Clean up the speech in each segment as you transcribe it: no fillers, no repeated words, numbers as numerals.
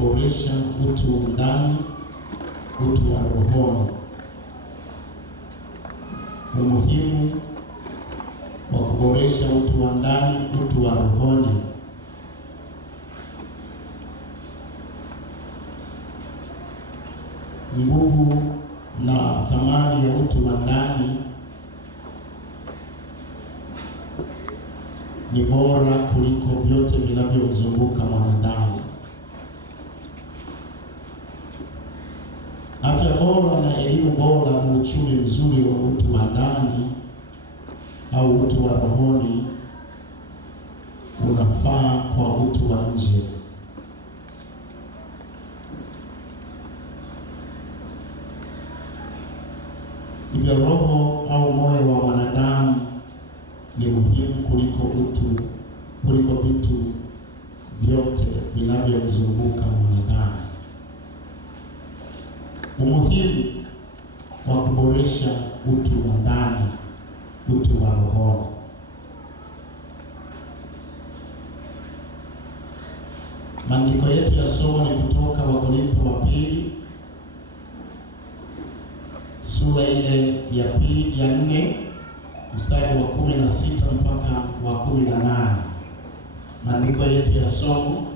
kuboresha utu ndani, utu wa rohoni. Umuhimu wa kuboresha utu wa ndani, utu wa rohoni. Nguvu na thamani ya utu wa ndani ni bora kuliko vyote vinavyomzunguka mwanadamu. Afya bora na elimu bora na uchumi mzuri wa utu wa ndani au utu wa rohoni unafaa kwa utu wa nje. Hivyo roho au moyo wa mwanadamu ni muhimu kuliko vitu vyote vinavyomzunguka mwanadamu. Umuhimu wa kuboresha utu wa ndani, utu wa roho. Maandiko yetu ya somo ni kutoka Wakorintho wa pili sura ile ya 4 mstari wa 16 mpaka wa 18. Maandiko yetu ya somo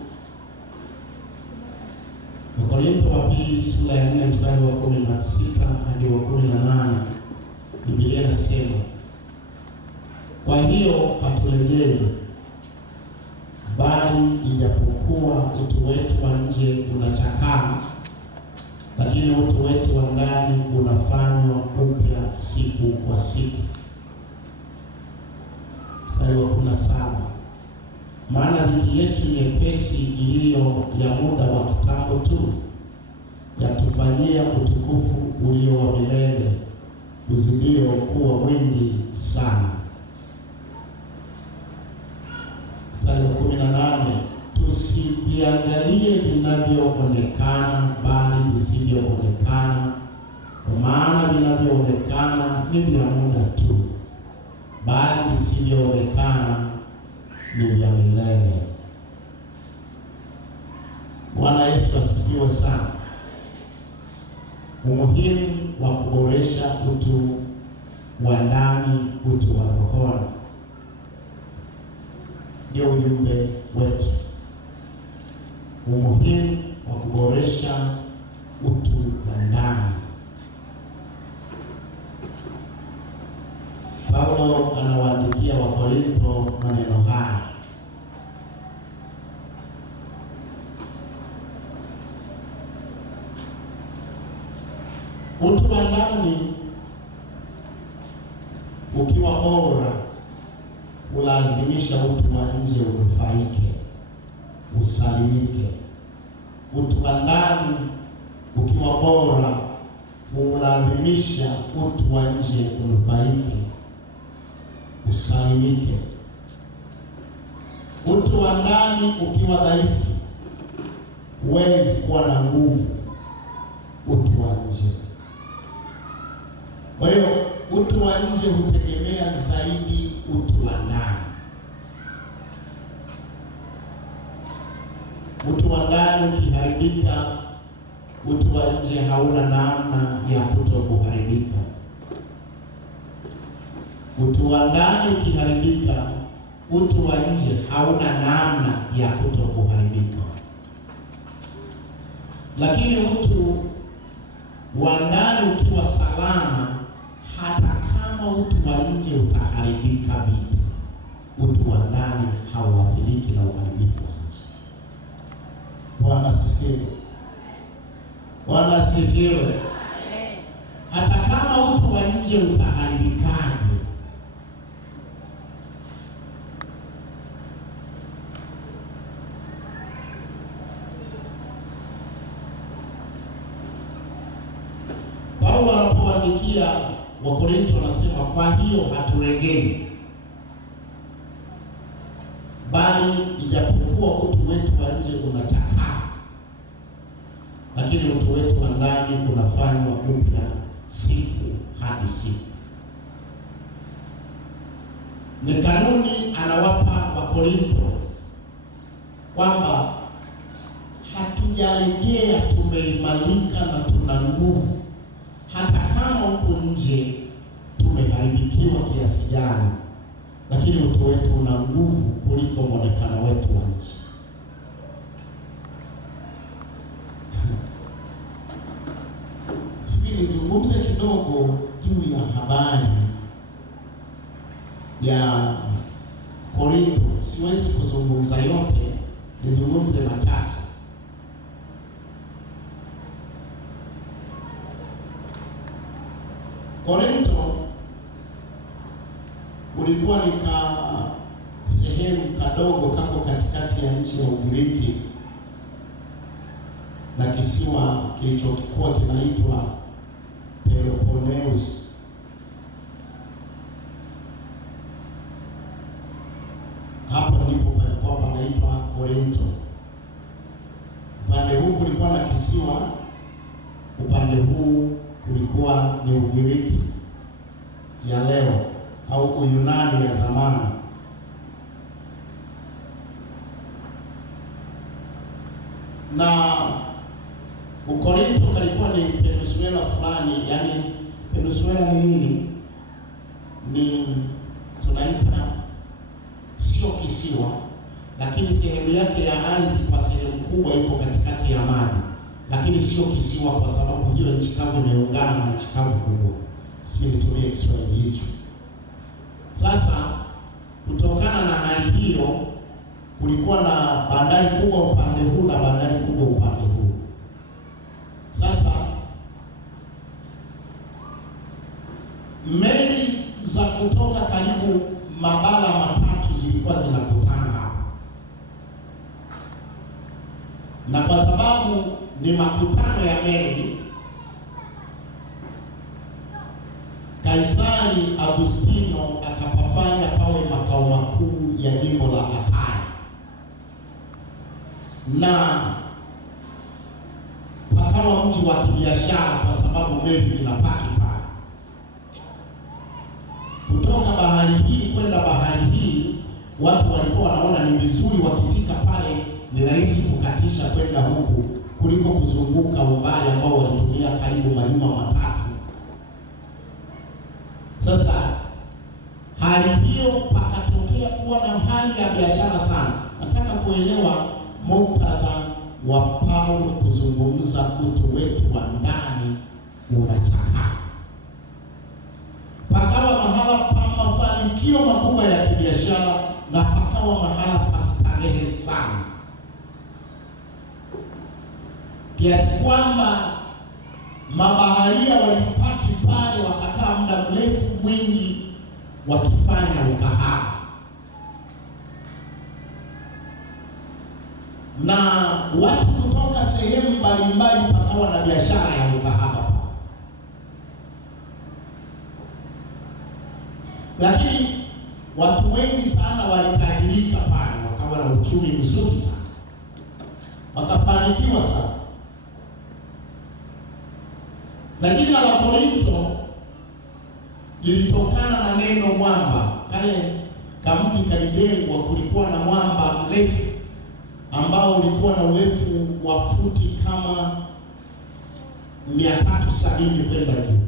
Wakorintho wa pili sura ya 4 mstari wa 16 hadi wa 18. Biblia inasema, kwa hiyo hatulegei, bali ijapokuwa utu wetu wa nje unachakaa, lakini utu wetu wa ndani unafanywa upya siku kwa siku. Mstari wa 17, maana dhiki yetu nyepesi iliyo ya muda wa kitambo tu yatufanyia utukufu ulio wa milele uzidio kuwa mwingi sana. Mstari wa 18, tusiviangalie vinavyoonekana bali visivyoonekana, kwa maana vinavyoonekana ni vya muda tu, bali visivyoonekana ni vya milele. Bwana Yesu asifiwe sana. Umuhimu wa kuboresha utu wa ndani, utu wa rohoni ndio ujumbe wetu. Umuhimu wa kuboresha utu wa ndani. Paulo anawaandikia Wakorintho maneno haya. Utu wa ndani ukiwa bora ulazimisha utu wa nje unufaike, usalimike. Utu wa ndani ukiwa bora ulazimisha utu wa nje unufaike, usalimike. Utu wa ndani ukiwa dhaifu huwezi kuwa na nguvu utu wa nje. Kwa hiyo utu wa nje hutegemea zaidi utu wa ndani. Utu wa ndani ukiharibika, utu wa nje hauna namna ya kutokuharibika. Utu wa ndani ukiharibika, utu wa nje hauna namna ya kutokuharibika. Lakini utu wa ndani ukiwa salama, hata kama utu wa nje utaharibika vipi, utu wa ndani hauathiriki na uharibifu wa nje. Bwana asifiwe. Bwana asifiwe. Hata kama utu wa nje utaharibikaje, Paulo anapoandikia Wakorintho anasema, kwa hiyo haturegei, bali ijapokuwa utu wetu wa nje unachakaa, lakini utu wetu wa ndani unafanywa upya siku hadi siku. Ni kanuni anawapa Wakorintho kwamba hatu hatujarejea tumeimarika na tuna nguvu, hata kama huko nje tumeharibikiwa kiasi gani, lakini utu wetu una nguvu kuliko mwonekano wetu wa nje. Sisi nizungumze kidogo juu ya habari ya Korinto. Siwezi kuzungumza yote, nizungumze machache. Korinto ulikuwa ni sehemu kadogo kako katikati ya nchi ya Ugiriki na kisiwa kilichokuwa kinaitwa Peloponnesus. Hapo ndipo palikuwa panaitwa Korinto. Upande huu kulikuwa na kisiwa, upande huu kulikuwa ni Ugiriki ya leo au Uyunani ya zamani. Na Ukorinto kalikuwa ni peninsula fulani, yani peninsula ni nini? Ni tunaita sio kisiwa, lakini sehemu yake ya ardhi kwa sehemu kubwa iko katikati ya maji, lakini sio kisiwa kwa sababu hiyo nchi kavu imeungana na nchi kavu kubwa. Sisi nitumie Kiswahili hicho. Sasa kutokana na hali hiyo, kulikuwa na bandari kubwa upande huu na bandari kubwa upande huu. Sasa meli za kutoka karibu mabara matatu zilikuwa zinakutana, na kwa sababu ni makutano ya meli, Kaisari Agustino akapafanya pawe makao makuu ya jimbo la Akaya, na pakawa mji wa kibiashara kwa sababu meli zinapaki pale. Kutoka bahari hii kwenda bahari hii, watu walikuwa wanaona ni vizuri wakifika pale ni rahisi kukatisha kwenda huku kuliko kuzunguka umbali ambao walitumia karibu majuma matatu. Sasa hali hiyo pakatokea kuwa na hali ya biashara sana. Nataka kuelewa muktadha wa Paulo kuzungumza utu wetu wa ndani unachakaa. Pakawa mahala pa mafanikio makubwa ya kibiashara na pakawa mahala pa starehe sana, kiasi kwamba mabaharia walipaki pale wakakaa muda mrefu mwingi wakifanya ukahawa, na watu kutoka sehemu mbalimbali pakawa na biashara ya ukahawa. Lakini watu wengi sana walitajirika pale, wakawa na uchumi mzuri sana, wakafanikiwa sana. Na jina la Korinto lilitokana na neno mwamba. Kale kamji kalijengwa, kulikuwa na mwamba mrefu ambao ulikuwa na urefu wa futi kama 370 kwenda juu.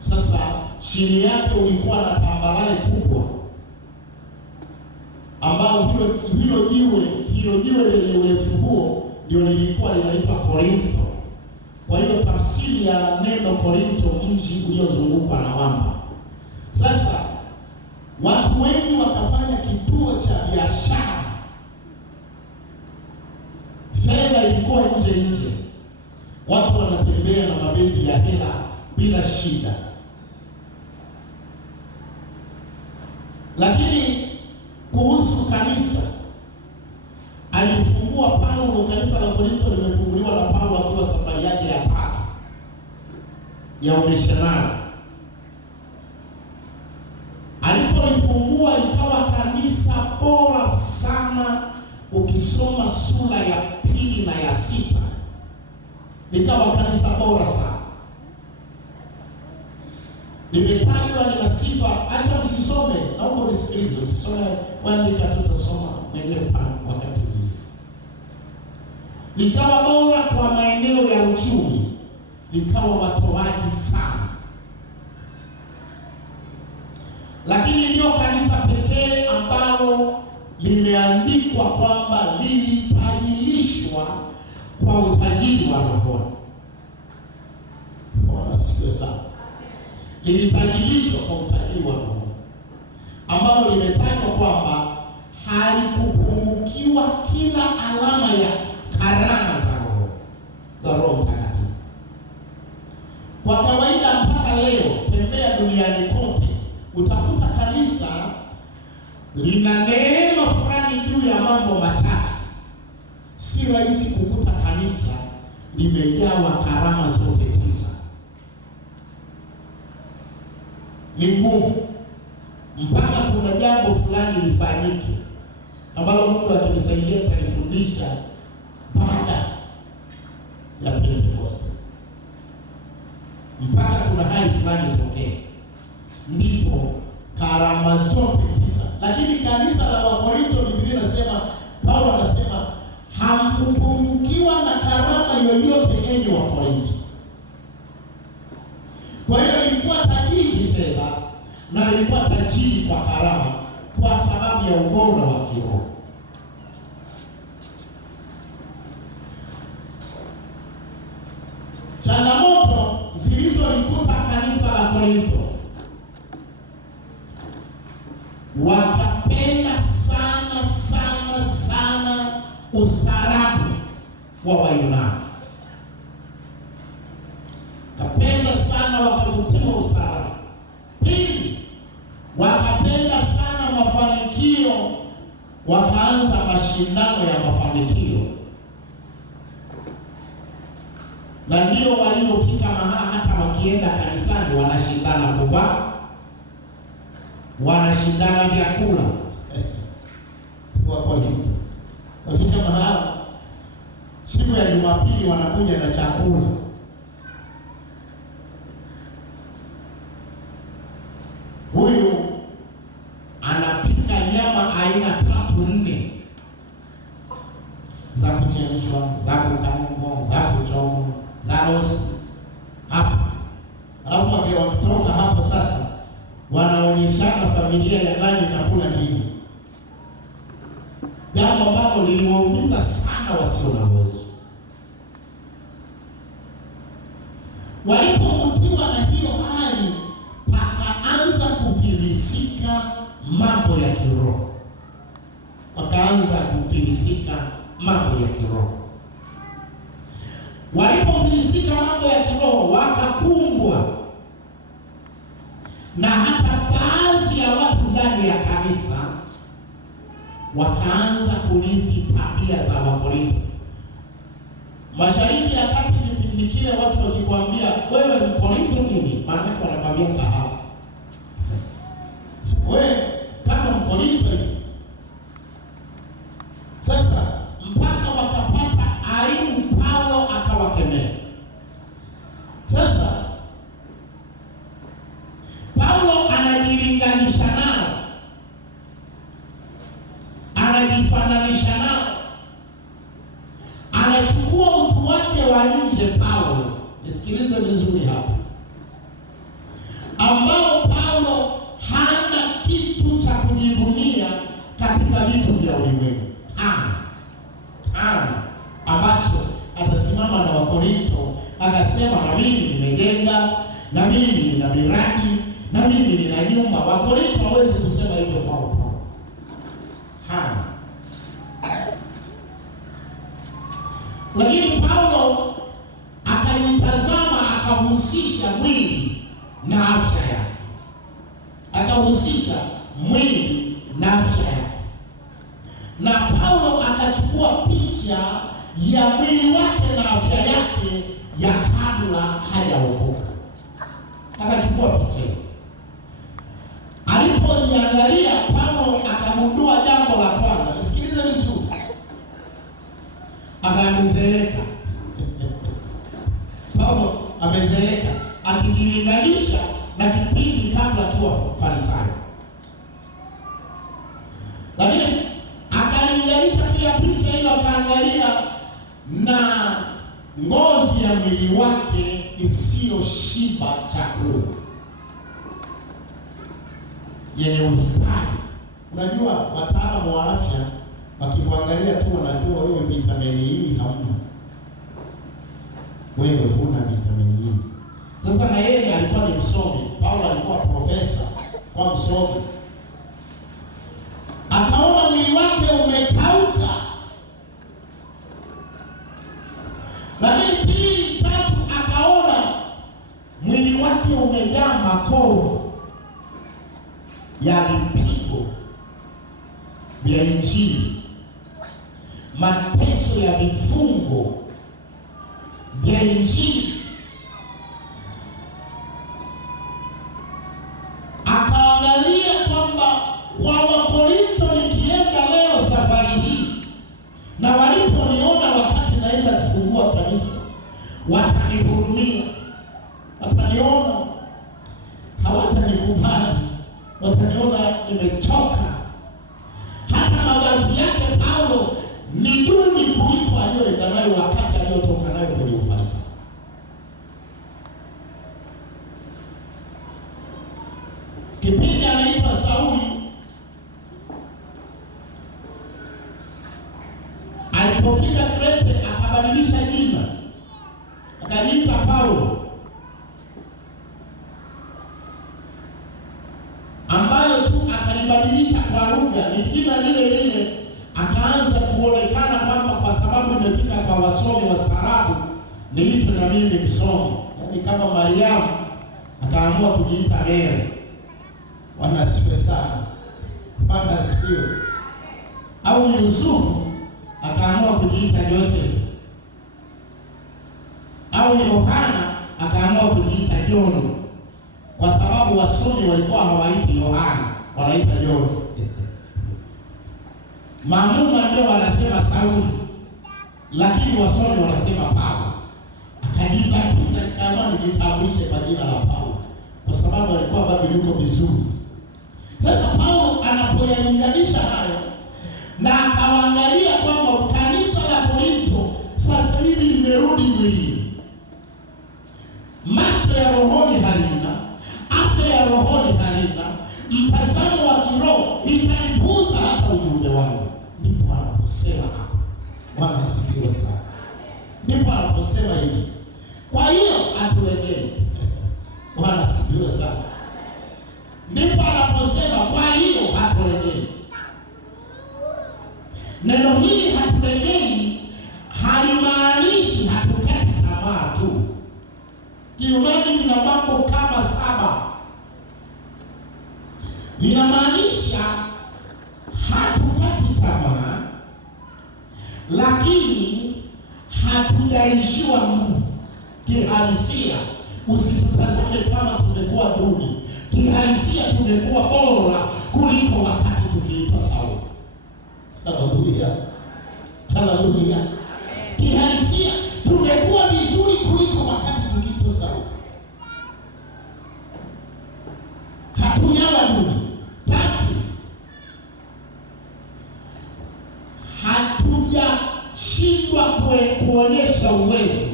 Sasa chini yake ulikuwa na tambarare kubwa ambao hilo jiwe lenye urefu huo ndio lilikuwa linaitwa Korinto. Kwa hiyo tafsiri ya neno Korinto, mji uliozungukwa na mwamba. Sasa watu wengi wakafanya kituo cha biashara, fedha ilikuwa nje, watu wanatembea na mabegi ya hela bila shida. Lakini kuhusu kanisa, alifungua Paulo kanisa la Korinto, limefunguliwa na Paulo akiwa safari yake ya 3 ya umishonari. Alipolifungua likawa kanisa bora sana. Ukisoma sura ya 2 na ya 6, likawa kanisa bora sana, limetajwa lina sifa. Acha usisome, naomba unisikilize, usisome, waandika, tutasoma mwenyewe wakati huu. likawa bora kwa maeneo ya uchumi, likawa watoaji sana. Lakini ndio kanisa pekee ambalo limeandikwa kwamba lilitajirishwa kwa utajiri wa rohoni. Bwana asifiwe sana. Lilitajirishwa kwa utajiri wa rohoni, ambalo limetajwa kwamba halikupungukiwa kila alama ya karama za Roho Mtakatifu. Kwa kawaida mpaka leo, tembea duniani kote, utakuta kanisa lina neema fulani juu ya mambo machache. Si rahisi kukuta kanisa limejawa karama zote 9. Ni ngumu, mpaka kuna jambo fulani lifanyike ambalo Mungu akinisaidia atanifundisha baada ya Pentecost, mpaka kuna hali fulani itokee, ndipo karama zote 9. Lakini kanisa la Wakorinto, Biblia inasema, Paulo anasema hamkupungukiwa na karama yoyote enyi Wakorinto. Kwa hiyo ilikuwa tajiri kifedha na ilikuwa tajiri kwa karama kwa sababu ya ubora wa kiroho. Changamoto zilizolikuta kanisa la Korintho, wakapenda sana sana sana ustaarabu wa Wayunani. Wakapenda sana, wakavutiwa ustaarabu. Pili, wakapenda sana mafanikio, wakaanza mashindano ya mafanikio, na ndio waliofika mahala hata wakienda kanisani wanashindana kuvaa, wanashindana vyakula. Wako hivyo. Wakifika mahala siku ya Jumapili wanakuja na chakula. Huyu anapika nyama aina 3-4 za kuchemshwa, za kukaangwa, za kuchomwa, za roast hapa. Alafu wakitoka hapo sasa wanaonyeshana familia ya nani nakula nini, jambo ambalo liliwaumiza sana wasio na uwezo. Walipovutiwa na hiyo hali, pakaanza kufilisika mambo ya kiroho. Wakaanza kufilisika mambo ya kiroho. Walipofilisika mambo ya kiroho, wakakumbwa na hata baadhi ya watu ndani ya kanisa wakaanza kurithi tabia za Wakorintho. Mashariki ya Kati, kipindi kile watu wakikwambia wewe Mkorintho nini, maana wanakwambia kahawa. Wewe kama Mkorintho hivi. Sasa mpaka wakapata aibu, Paulo akawakemea. Sasa Paulo anajilinganisha nao, anajifananisha nao, anachukua utu wake wa nje. Paulo, nisikilize vizuri hapa, ambao Paulo hana kitu cha kujivunia katika vitu vya ulimwengu. Ambacho atasimama na Wakorintho akasema, na mimi nimejenga, na mimi nina miradi, na mimi nina nyumba. Wakorintho hawezi kusema hivyo kwa Paulo. Lakini Paulo akajitazama, akahusisha mwili na afya yake, akahusisha mwili na afya yake. Na Paulo akachukua picha ya mwili wake na afya yake ya kabla hajaokoka. Akachukua picha. Alipojiangalia, Paulo akagundua jambo la kwanza. Nisikilize vizuri. Akaanzeeka. Paulo amezeeka, akijilinganisha na kipindi kabla akiwa Farisayo. Lakini akalinganisha pia picha hiyo, akaangalia na ngozi ya mwili wake isiyoshiba chakula, yenye uhitaji. Unajua wataalamu wa afya wakikuangalia tu wanajua wewe vitamini hii hamna, wewe huna vitamini hii. Sasa na yeye alikuwa ni msomi, Paulo alikuwa profesa kwa msomi, akaona mwili wake umekauka. Lakini pili, tatu, akaona mwili wake umejaa makovu ya vipigo vya Injili, mateso ya vifungo vya Injili. Akaangalia kwamba kwa Wakorintho nikienda leo safari hii, na waliponiona wakati naenda kufungua kanisa, watanihurumia, wataniona, hawatanikubali, wataniona nimechoka. Hata mavazi yake Paulo ni duni kuliko aliyoenda nayo wakati aliyotoka nayo kwenye ufalsafa. Kipindi anaitwa Sauli, alipofika Krete akabadilisha jina, akajiita Paulo, ambayo tu akalibadilisha kwa lugha, ni jina lile lile. Akaanza kuonekana kwamba kwa sababu imefika kwa wasomi wa staarabu, niitwe na mimi msomi. Yaani kama Mariamu akaamua kujiita Mary. Bwana asifiwe sana. Bwana asifiwe. Au Yusufu akaamua kujiita Joseph. Au Yohana akaamua kujiita John. Kwa sababu wasomi walikuwa hawaiti Yohana, wanaita John. Maamuma ndio wanasema Sauli, lakini wasomi wanasema Paulo. Akajibatiza kama nijitambulishe kwa jina la Paulo, kwa sababu alikuwa bado yuko vizuri. Sasa Paulo anapoyalinganisha hayo na akawaangalia kwamba kanisa la Korintho sasa hivi limerudi mwilini, macho ya rohoni halina, afya ya rohoni halina, mtazamo wa kiroho, nitaipuza hata ujumbe wangu. Ndipo anaposema hapa, Bwana asifiwe sana. Ndipo anaposema hivi, kwa hiyo atulegee. Bwana asifiwe sana. Ndipo anaposema kwa hiyo hatulegei. Neno hili hatulegei halimaanishi hatukati tamaa tu. Kiunani lina mambo kama 7. Linamaanisha hatukati tamaa, lakini hatujaishiwa nguvu. Kihalisia, usitutazame kama tumekuwa duni. Kihalisia tumekuwa bora kuliko wakati tukiitwa Sauli. Haleluya. Haleluya. Kihalisia tumekuwa vizuri kuliko wakati tukiitwa Sauli. Hatujawa duni. 3, hatujashindwa kuonyesha uwezo.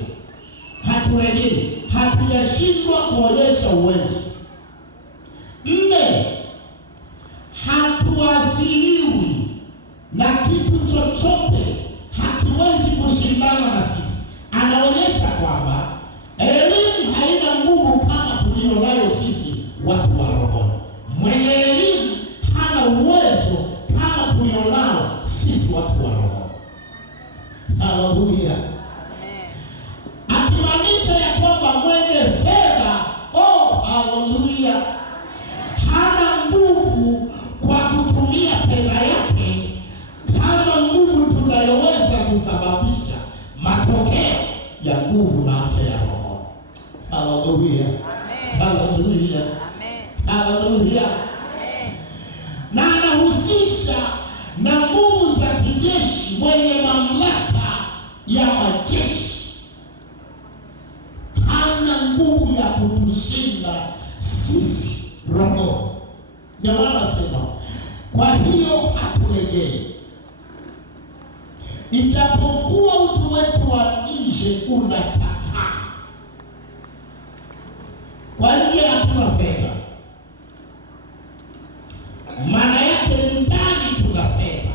Hatulegei, hatujashindwa kuonyesha uwezo. 4, hatuathiriwi na kitu chochote, hakiwezi kushindana na sisi. Anaonyesha kwamba elimu haina nguvu kama tulionayo sisi watu wa roho. Mwenye elimu hana uwezo kama tulionao sisi watu wa roho. Haleluya. Akimaanisha ya kwamba mwenye fedha, haleluya, hana nguvu kwa kutumia fedha yake kama nguvu tunayoweza kusababisha matokeo ya nguvu na afya ya roho. Haleluya. Haleluya. Haleluya. Na anahusisha na nguvu za kijeshi, mwenye mamlaka ya majeshi hana nguvu ya kutushinda sisi roho. Ndio maana sema kwa hiyo hatulegei. Ijapokuwa utu wetu wa nje unachakaa, kwa nje hatuna fedha, maana yake ndani tuna fedha.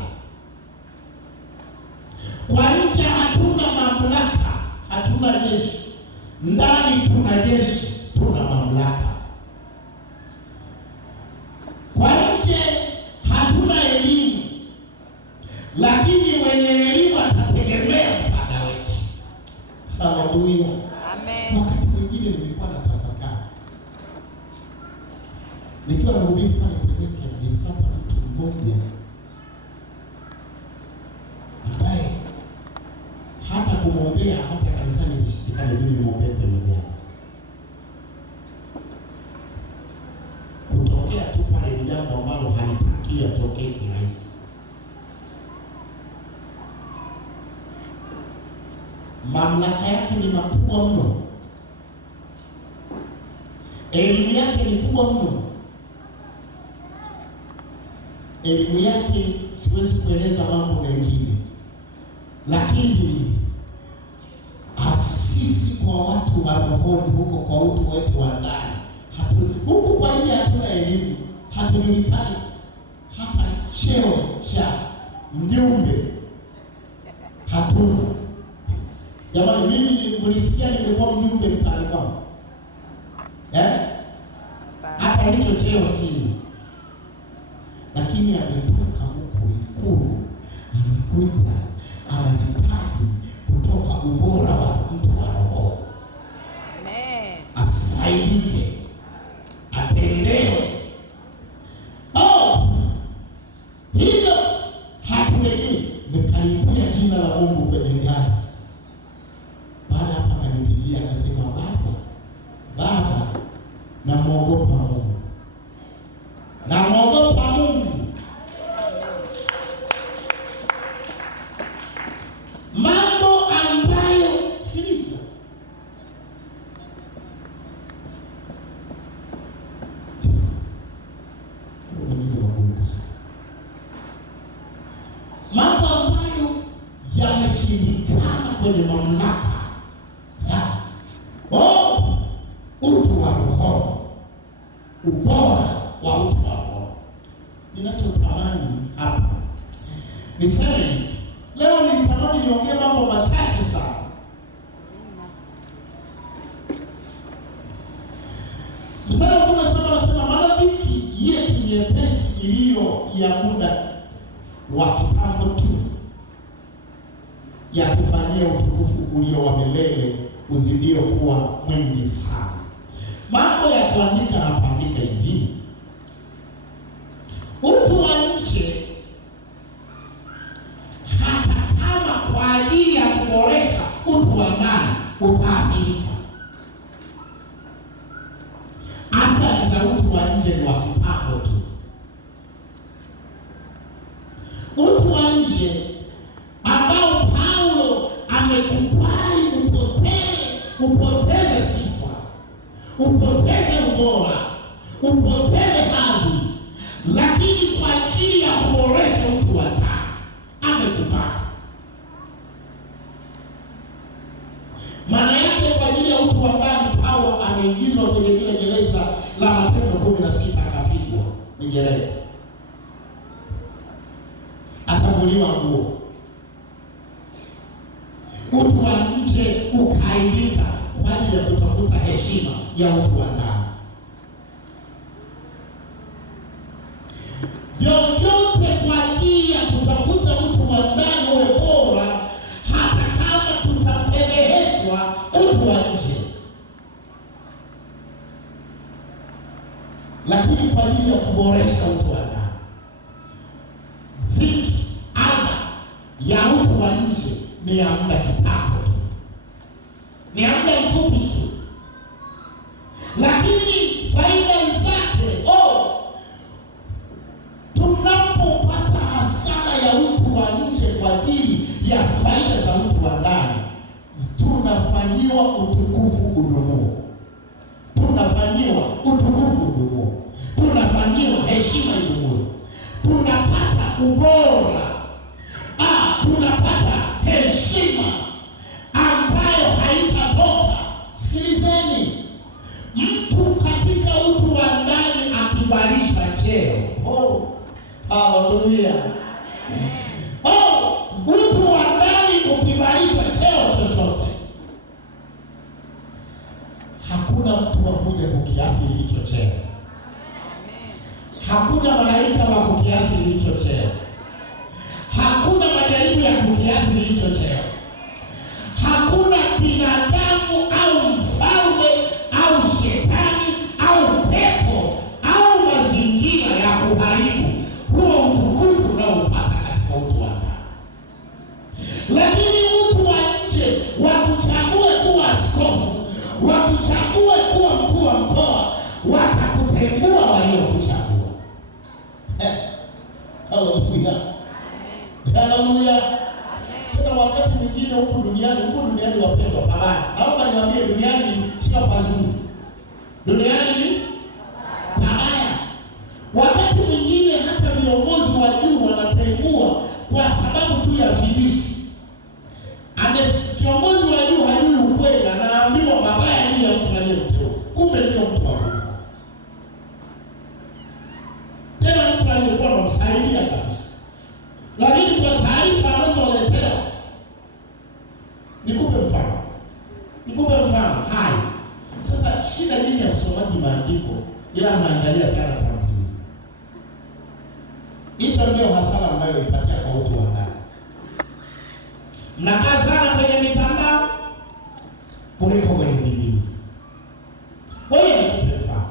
Kwa nje hatuna mamlaka, hatuna jeshi, ndani tuna jeshi, tuna mamlaka. Kwa nje hatuna elimu, lakini wenye elimu atategemea msaada wetu. Haleluya, amen. Wakati mwingine nilikuwa na tafakari nikiwa nahubiri pale Temeke, nilifuata mtu mmoja ambaye hata kumwombea hata kanisani nishikane juu nimwombee kwenye gari. Kutokea tu pale ni jambo ambalo halitakia tokee kirahisi. Mamlaka yake ni makubwa mno, elimu yake ni kubwa mno. Elimu yake siwezi kueleza mambo mengine, lakini sisi kwa watu wa rohoni huko, kwa utu wetu wa ndani, huku kwa nje hatuna elimu, hatujulikani hata cheo cha mjumbe hatuna. Jamani, mimi mlisikia nimekuwa mjumbe mtaani kwangu? Hata hicho cheo sina. Lakini ametoka huko Ikulu, amekuja anahitaji kutoka ubora wa mtu wa roho. Amen. Asaidike, atendewe. Hivyo hatulegii. Nikalitia jina la Mungu kwenye gari. Baada hapa akanipigia akasema, Baba, namwogopa Mungu. Namwogopa Mungu. Mambo ambayo, sikiliza, mambo ambayo yameshindikana kwenye mamlaka ya utu wa roho, ubora wa utu wa roho. Ninachotamani hapa niseme, leo nilitamani niongee mambo machache sana. Mstari wa 17 anasema, maana dhiki yetu nyepesi iliyo ya muda wa kitambo tu ya kufanyia utukufu ulio wa milele uzidio kuwa mwingi sana. Mambo ya kuandika na kuandika hivi, utu wa nje hata kama kwa ajili ya kuboresha utu wa ndani utaathirika. Athari za utu wa nje ni wa kitambo tu. Utu wa nje ambao Paulo amekubali upoteze sifa, upoteze ubora, upoteze hadhi, lakini kwa ajili ya kuboresha utu wa ndani amekubali. Maana yake kwa ajili ya utu wa ndani Paulo ameingizwa kwenye ile gereza la Matendo 16, akapigwa mijeledi, akavuliwa nguo, utu wa nje ukaibika kwa ajili ya kutafuta heshima ya utu wa ndani. Vyovyote kwa ajili ya kutafuta utu wa ndani uwe bora, hata kama tutafedheheshwa utu wa nje, lakini kwa ajili ya kuboresha utu wa ndani. Ziki ada ya utu wa nje ni ya muda kitambo tu, ni ya muda mfupi tu, lakini faida zake tunapopata hasara ya utu wa nje kwa ajili ya faida za utu wa ndani, tunafanyiwa utukufu udumu, tunafanyiwa utukufu udumu, tunafanyiwa heshima idumu, tunapata ubora, tunapata malaika wa kukiathiri hicho cheo. Hakuna majaribu ya kukiathiri hicho cheo. Hakuna binadamu au mfalme au shetani au pepo au mazingira ya kuharibu huo utukufu unaopata katika utu wa ndani. Lakini utu wa nje wakuchague kuwa askofu, wakuchague kuwa mkuu wa mkoa, watakutengua waliokuchagua. Haleluya. Haleluya. Tena wakati mwingine huku duniani wapendwa pabaya. Naomba niwaambie, duniani sio pazuri. Duniani ni pabaya. Wakati mwingine hata viongozi wa juu wanatengua kwa sababu tu ya filisi. Kiongozi wa juu hajui ukweli, anaambiwa mabaya ni ya mtu aliyemteua. Kumbe ndio mtu wa Mungu. Tena mtu aliyekuwa anamsaidia kabisa. Lakini kwa taarifa anazoletea, nikupe mfano. Hai. Sasa shida nyingi ya usomaji maandiko, ila mnaangalia sana tamthilia. Hicho ndio hasara ambayo ipatia kwa utu wa ndani. Mnakaa sana kwenye mitandao kuliko kwenye Biblia. Wewe nikupe mfano.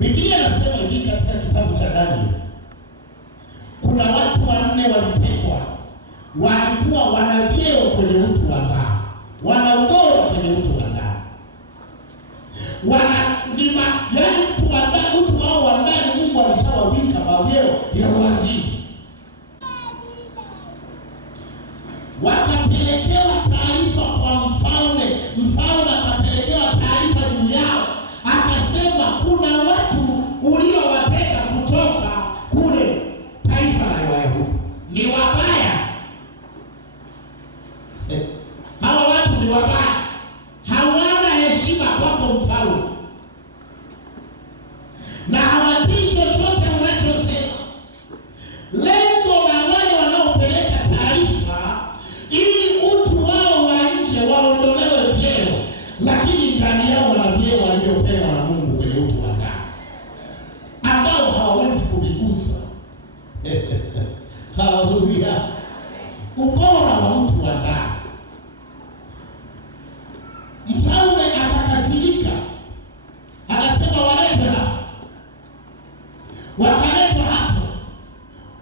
Biblia inasema hivi katika kitabu cha Danieli. Kuna watu 4 walitekwa. Walikuwa wana vyeo kwenye utu wa ndani. Wana ubora kwenye utu wa ndani. Yaani utu wa ndani, utu wao wa ndani Mungu alishawawika mavyeo ya waziri. Wakapelekewa taarifa kwa mfalme. Mfalme akapelekewa taarifa juu yao. Akasema kuna watu uliowateka kutoka kule taifa la Wayahudi ni wabaya. Hawa watu ni wabaya. Hawana heshima kwako mfalme. Na hawatii chochote unachosema. Lengo la wale wanaopeleka taarifa ili utu wao wa nje waondolewe vyeo, lakini ndani yao wana vyeo walivyopewa na Mungu kwenye utu wa ndani ambao hawawezi kuvigusa. Haleluya. Ubora wa utu wa ndani. Mfalme akakasirika, akasema walete hapo. Wakaletwa hapo,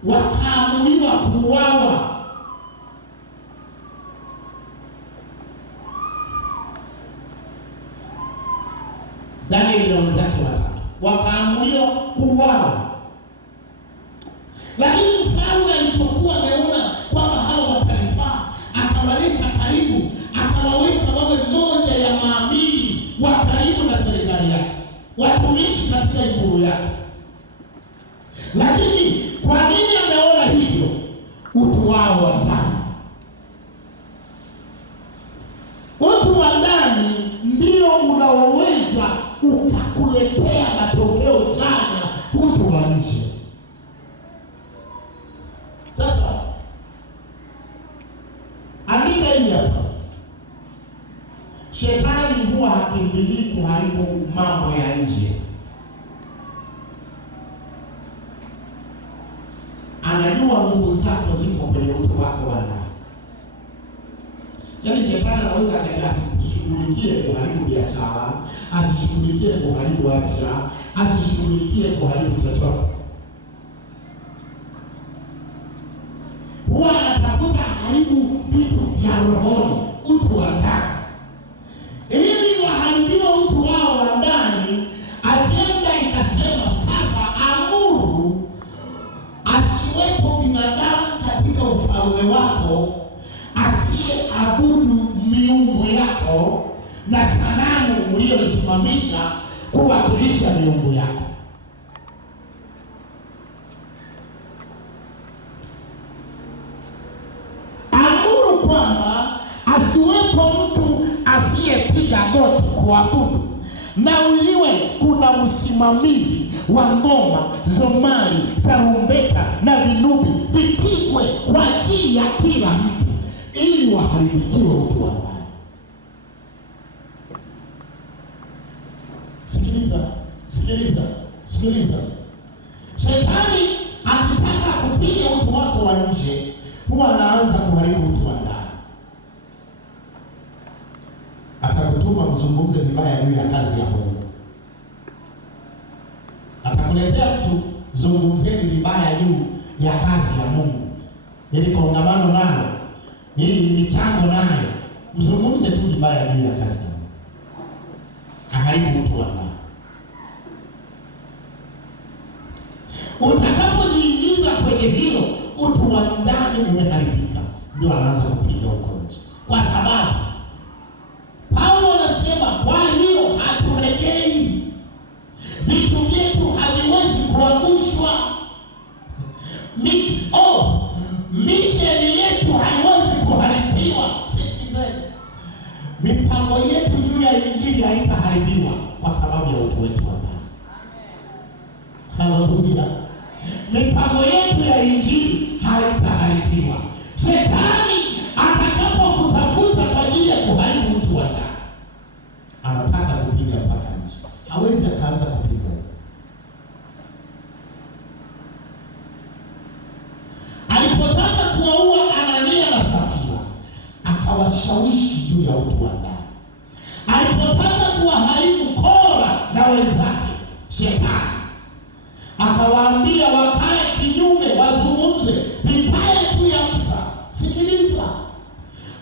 wakaamuliwa kuuawa. Danieli na wenzake 3 wakaamuliwa kuuawa. Lakini mfalme alichokuwa ameona kwamba hao watanifaa, akawaleta karibu, akawaweka wawe moja ya maamiri wa karibu na serikali yake, watumishi katika ikulu yake. Lakini kwa nini ameona hivyo? Utu wao wa ndani. Utu wa ndani ndio unaoweza ukakuletea matokeo chanya utu wa nje. Sasa andika hii hapa. Shetani huwa hakimbilii kuharibu mambo ya nje. Anajua nguvu zako ziko kwenye utu wako wa ndani. Yaani shetani anaweza asishughulikie kuharibu biashara, asishughulikie kuharibu afya, asishughulikie kuharibu chochote. Huwa anatafuta haribu vitu vya rohoni, utu wa ndani. Ili waharibiwe utu wao wa ndani, ajenda ikasema sasa amuru asiwepo binadamu katika ufalme wako asiyeabudu miungu yako na sanamu uliyoisimamisha kuwakilisha miungu yako. Amuru kwamba asiwepo mtu asiyepiga goti kuabudu, na uliwe kuna usimamizi wa ngoma, zomari, tarumbeta na vinubi vipigwe kwa ajili ya kila mtu, ili waharibikiwe utu wa ndani. Sikiliza. anaanza kuharibu utu wa ndani. Atakutuma mzungumze vibaya juu ya kazi ya Mungu. Atakuletea mtu, zungumzeni vibaya juu ya kazi ya Mungu, ili kongamano nalo, ili michango nayo, mzungumze tu vibaya juu ya kazi ya Mungu. Aharibu utu wa ndani. Utakapojiingiza kwenye hilo, utu wa ndani umeharibika, ndio anaanza kupiga huko nje. Kwa sababu Paulo anasema, kwa hiyo haturegei. Vitu vyetu haviwezi kuangushwa. Misheni yetu haiwezi kuharibiwa. Sikilizeni, mipango yetu juu ya injili haitaharibiwa kwa sababu ya utu wetu wa ndani. Haleluya. Mipango yetu ya injili haitaharibiwa. Shetani atakapokutafuta kwa ajili ya kuharibu utu wa ndani, anataka kupiga mpaka nje. Hawezi akaanza kupiga. Alipotaka kuwaua Anania na Safira, akawashawishi juu ya utu wa ndani. Alipotaka kuwaharibu Kora na wenzake, Shetani akawaambia wakae kinyume, wazungumze vibaya juu ya Musa. Sikiliza,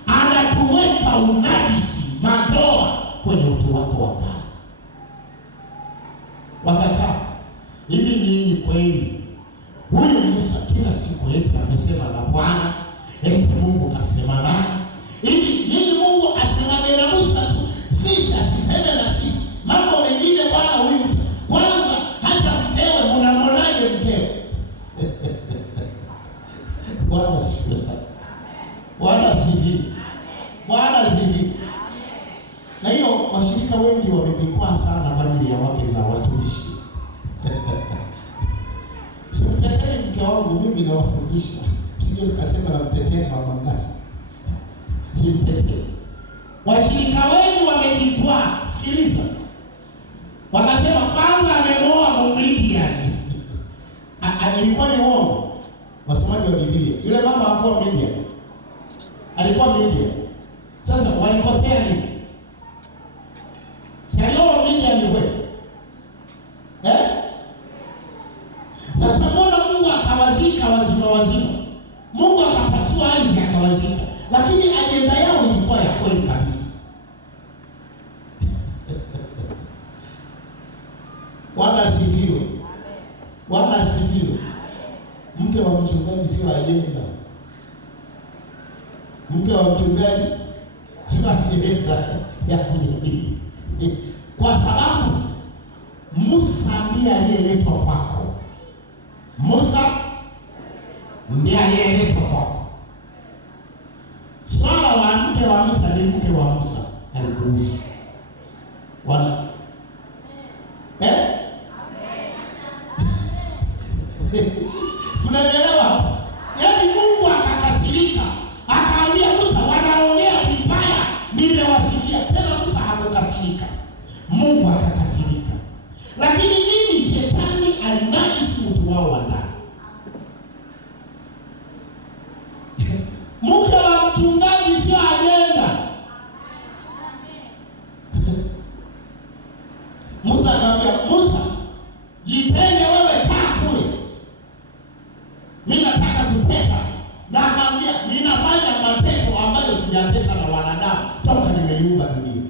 anakuweka unajisi, madoa kwenye utu wako wa ndani. Wakakaa hivi, nyinyi kweli huyu Musa kila siku eti amesema na Bwana, eti Mungu kasema naye. Hivi nyinyi Mungu asemane na Musa tu, sisi asiseme na sisi? Mambo mengine Bwana huyu Musa, kwanza hata mkewe mnamwonaje mkewe? Bwana sifiwe sana. Bwana sifiwe. Bwana sifiwe. Na hiyo washirika wengi wamejikwaa sana kwa ajili ya wake za watumishi. Simtetee mke wangu, mimi nawafundisha. Msije mkasema namtetea mama Ngasa. Simtetee. Washirika wengi wamejikwaa. Sikiliza. Wakasema kwanza ameoa Mmidian. Alikuwa ni uongo. Wasomaji wa Biblia, yule mama hakuwa Mmidian. Alikuwa Mmidian. Sasa walikosea nini? Si alioa Mmidian ni wewe. Sasa mbona Mungu akawazika wazima? Mungu akapasua ardhi akawazika. Lakini ajenda yao ilikuwa ya kweli kabisa. Bwana asifiwe. Bwana asifiwe. Mke wa mchungaji sio ajenda. Mke wa mchungaji sio ajenda ya kujadili. Kwa sababu Musa ndiye aliyeletwa kwako. Musa ndiye aliyeletwa kwako. Swala wa mke wa Musa ni mke wa Musa alikuhusu. Bwana Unanielewa? Yaani Mungu akakasirika, akaambia Musa, wanaongea vibaya, nimewasikia. Tena Musa hakukasirika, Mungu akakasirika. Lakini mimi Shetani alinajisi utu wao wa ndani. Mke wa mchungaji sio ajenda. Musa akamwambia, Musa, jipende wewe, kaa kule. Mimi nataka kuteka. Na akamwambia, ninafanya matendo ambayo sijatenda na wanadamu toka nimeiumba dunia.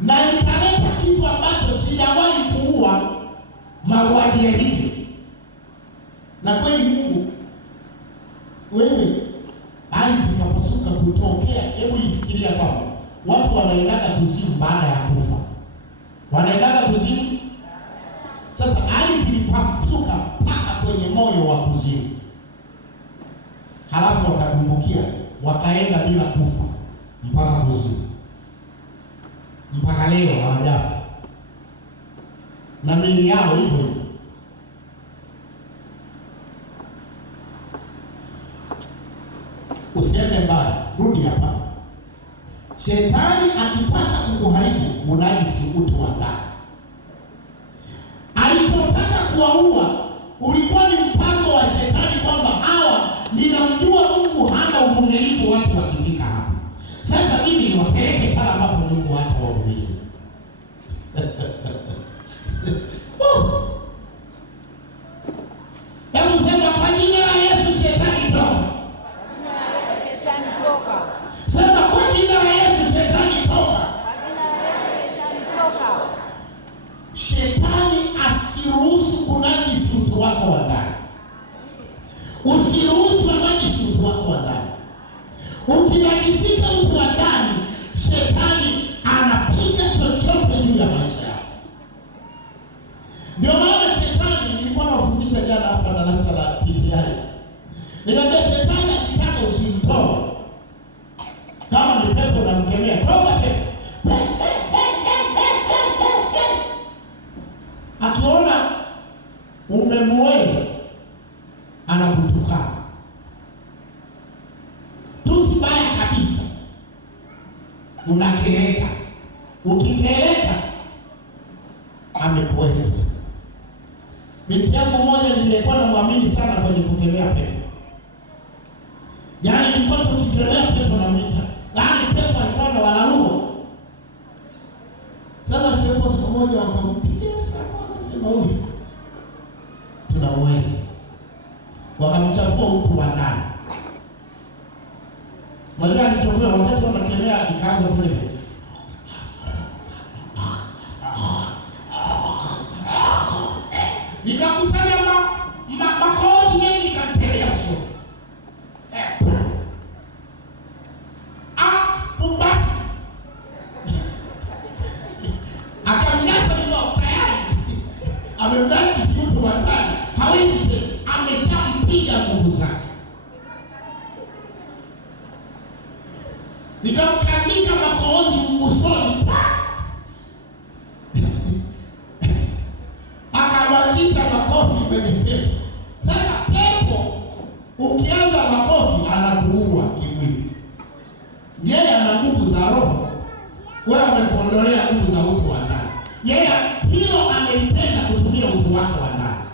Na nitaleta kitu ambacho sijawahi kuua, mauaji ya hivyo. Na kweli Mungu, wewe ardhi ikapasuka kutokea. Hebu ifikiria kwamba watu wanaendaga kuzimu baada ya kufa. Wanaendaga kuzimu. Sasa ardhi ilipasuka mpaka kwenye moyo wa kuzimu. Halafu wakadumbukia, wakaenda bila kufa mpaka kuzimu. Mpaka leo hawajafa. Na miili yao hivyo hivyo. Usiende mbali, rudi hapa. Shetani akitaka kukuharibu, unajisi utu wa ndani. Alichotaka kuwaua ulikuwa ni mpango wa Shetani, kwamba hawa watu wakifika hapo. Sasa mimi niwapeleke pale ambapo Mungu hatawavumilia. Hebu sema kwa jina la Yesu shetani toka. Sema kwa jina la Yesu shetani toka. Shetani asiruhusu kunajisi utu wako wa ndani. Usiruhusu kunajisi utu wako wa ndani. Ukinajisika utu wa ndani, shetani anapiga chochote juu ya maisha yako. Ndio maana shetani, nilikuwa nafundisha jana hapa darasa la TTI. Nikamwambia shetani akitaka usimtoe. Kama ni pepo na mkemea, toka pepo. Akiona umemweza anakutukana. Tusi baya kabisa. Unakereka. Ukikereka amekuweza. Binti yangu mmoja nilikuwa namwamini sana kwenye kukemea pepo. Yaani nilikuwa tukikemea pepo na mwita. Yaani pepo alikuwa na walaruo. Sasa pepo siku moja wakampigia sana, wakasema huyu tunamweza. Wakamchafua utu wa ndani. Mmoja alitokea wakati wanakemea ikaanza kule. Nikakusanya makozi mengi kanitelea uso. Pumbaki. Akamnasa mbao tayari. Amemdaki utu wa ndani. Hawezi, ameshampiga nguvu zake. Nikamkanika makozi usoni. Akawatisha makofi kwenye pepo. Sasa pepo ukianza makofi anakuua kimwili. Yeye ana nguvu za roho. Wewe umekuondolea nguvu za utu wa ndani. Yeye hilo amelitenda kutumia utu wake wa ndani.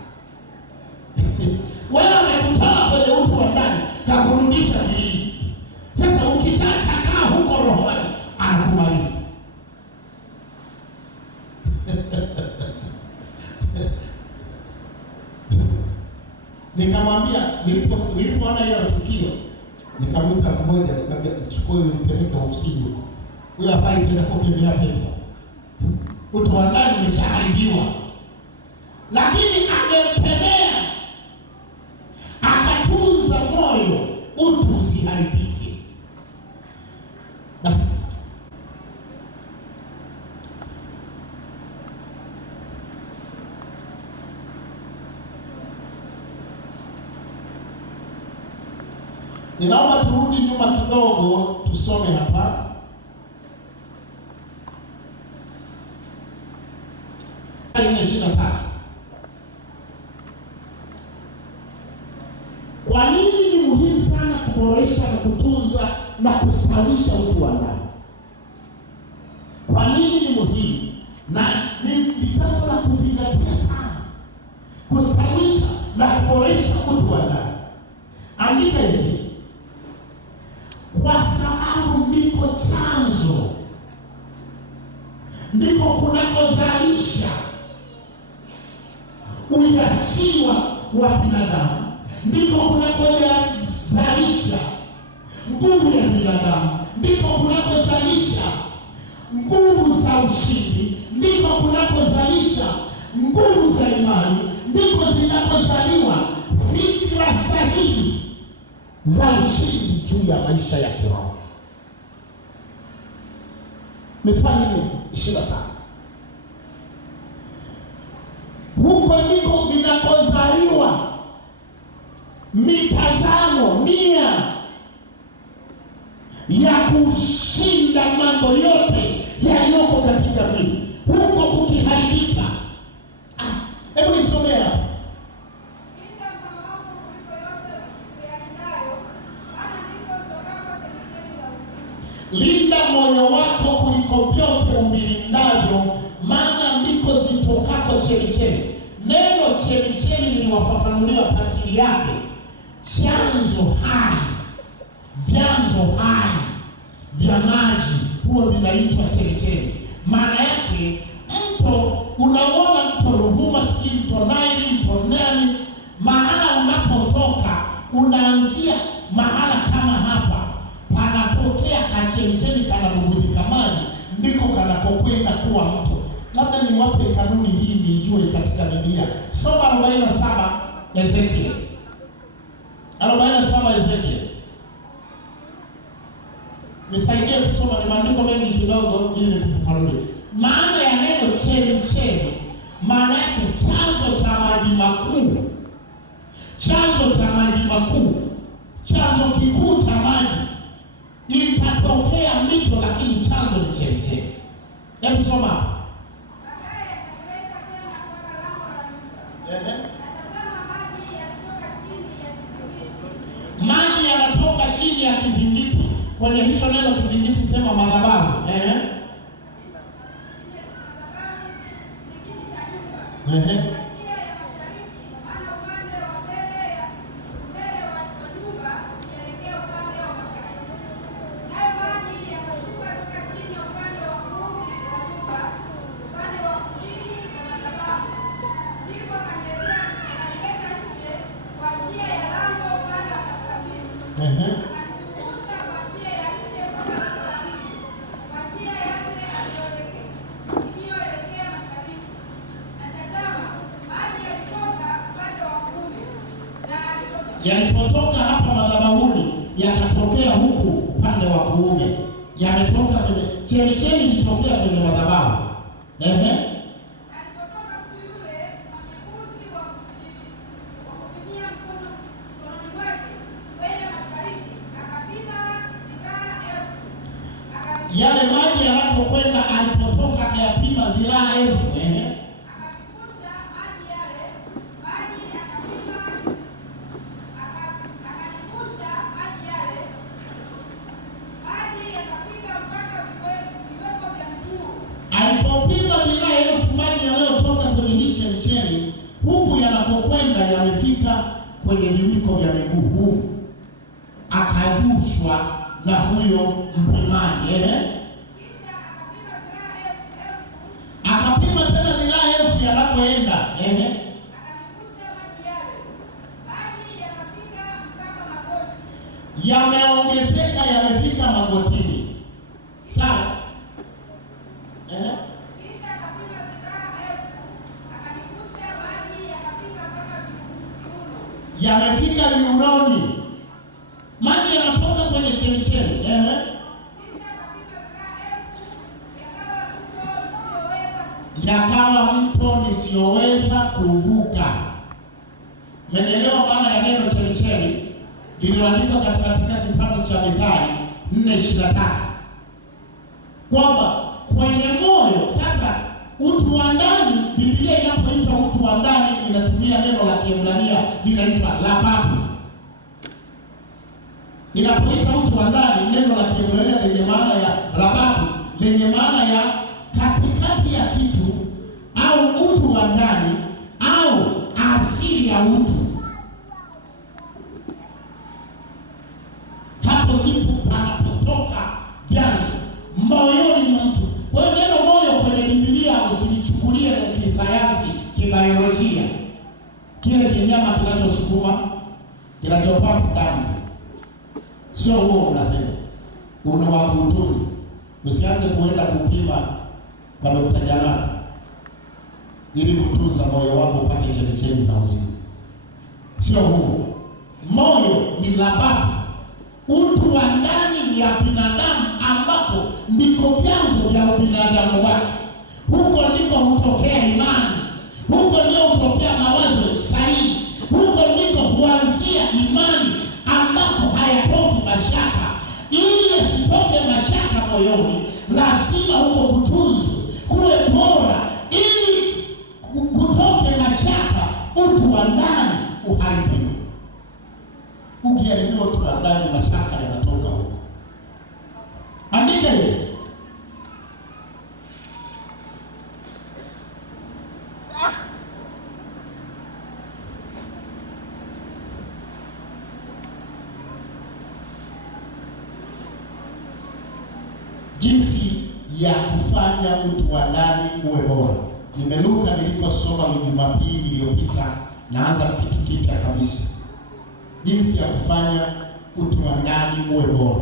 Wewe umekutoa kwenye utu wa ndani kakurudisha mwilini. Sasa ukishachakaa huko rohoni anakumaliza. Nikamwambia, nilipoona hilo tukio, nikamwita mmoja, nikamwambia chukue mpeleke ofisini. Huyo hafai tena kukemea pepo. Utu wa ndani umeshaharibiwa. Lakini angempemea akatunza moyo, utu usiharibike. Ninaomba turudi nyuma kidogo tusome hapa. Kwa nini ni muhimu sana kuboresha na kutunza na kustawisha utu wa ndani? Kwa nini ni muhimu? Na ni jambo la kuzingatia sana. Kustawisha na kuboresha utu wa ndani. Andika hivi. Kwa sababu ndiko chanzo, ndiko kunakozalisha ujasiri wa binadamu, ndiko kunakozalisha nguvu ya binadamu, ndiko kunakozalisha nguvu za ushindi, ndiko kunakozalisha nguvu za imani, ndiko zinapozaliwa fikra sahihi za ushindi juu ya maisha ya kiroho. Mithali 25. Huko ndiko vinakozaliwa mitazamo mia ya kushinda mambo yote yaliyoko katika mwili. Huko kukiharibika. Hebu nisomea. Linda moyo wako kuliko vyote uvilindavyo, maana ndiko zitokako chemichemi. Neno chemichemi niliwafafanulia tafsiri yake. Chanzo hai, vyanzo huwa vinaitwa chemchemi. Maana yake mto, unaona mto Ruvuma, mto Naili, mto nani, mahala unapotoka unaanzia mahala kama hapa, panapokea kachemchemi kanabubujika maji, ndiko kanakokwenda kuwa mto. Labda niwape kanuni hii niijue katika Biblia. Soma 47 Ezekiel. 47 Ezekiel. Nisaidie kusoma, ni maandiko mengi kidogo ili nikufafanulie. Maana ya neno chemchemi, maana yake chanzo cha maji makuu. Chanzo cha maji makuu, chanzo kikuu cha maji. Itatokea mito lakini chanzo ni chemchemi. Hebu soma. Maji yanatoka chini ya kizingiti. Kwenye hicho neno kizingiti sema madhabahu. Yalipotoka hapa madhabahuni yakatokea huku upande wa kuume. Yametoka kwenye chemchemi, ilitokea kwenye madhabahu. Alipotoka mtu yule mwenye uzi wa kupimia mkononi mwake kwenda mashariki, akapima dhiraa 1000. Yale maji yanapokwenda, alipotoka akayapima dhiraa 1000. Akashusha maji yale, maji akapima, akanivusha maji yale, maji yakafika mpaka viweko vya mguu. Alipopima dhiraa 1000 maji yanayotoka kwenye hii chemchemi, huku yanapokwenda yamefika kwenye viwiko vya miguu. Akajushwa na huyo mpimaji. Kisha akapima dhiraa 1000. Akapima tena dhiraa 1000 yanapoenda. Akanivusha maji yale, maji yakafika mpaka magoti. Yameongezeka, yamefika magotini. Sawa? Kisha akapima dhiraa 1000, akanivusha maji yakafika mpaka viuno. Yamefika viunoni. Maji yanatoka kwenye chemchemi. Kisha akapima dhiraa 1000, Yakawa mto nisiyoweza kuvuka. Mmenielewa maana ya neno chemchemi? Lililoandikwa katika kitabu cha Mithali 4:23 kwamba kwenye moyo. Sasa utu wa ndani, Biblia inapoita utu wa ndani inatumia neno la Kiebrania linaitwa lababu. Inapoita utu wa ndani, neno la Kiebrania lenye maana ya lababu, lenye maana ya katikati ya kitu au utu wa ndani au asili ya utu. Hapo ndipo panapotoka vyanzo moyoni mwa mtu. Kwa hiyo neno moyo kwenye Biblia usilichukulie kisayansi, kibiolojia, kile kinyama kinachosukuma, kinachopata damu. Sio huo unasema. Una wakutunzi. Usianze kuenda kupima kwa Dr. Janana ili kutunza moyo wako upate chemchemi za uzima. Sio huo. Moyo ni lababu, utu wa ndani ya binadamu, ambapo ndiko vyanzo vya ubinadamu wake. Huko ndiko hutokea imani, huko ndiko hutokea mawazo sahihi, huko ndiko huanzia imani, ambapo hayatoki mashaka. Ili yasitoke mashaka moyoni, lazima huko kutunzwe, kuwe bora, ili kutoke mashaka, utu wa ndani uharibiwe. Ukiharibiwa utu wa ndani, mashaka yanatoka huko. Andika hiyo. jinsi ya kufanya utu wa ndani uwe bora. Nimeruka niliposoma Jumapili iliyopita, naanza kitu kipya kabisa. Jinsi ya kufanya utu wa ndani uwe bora.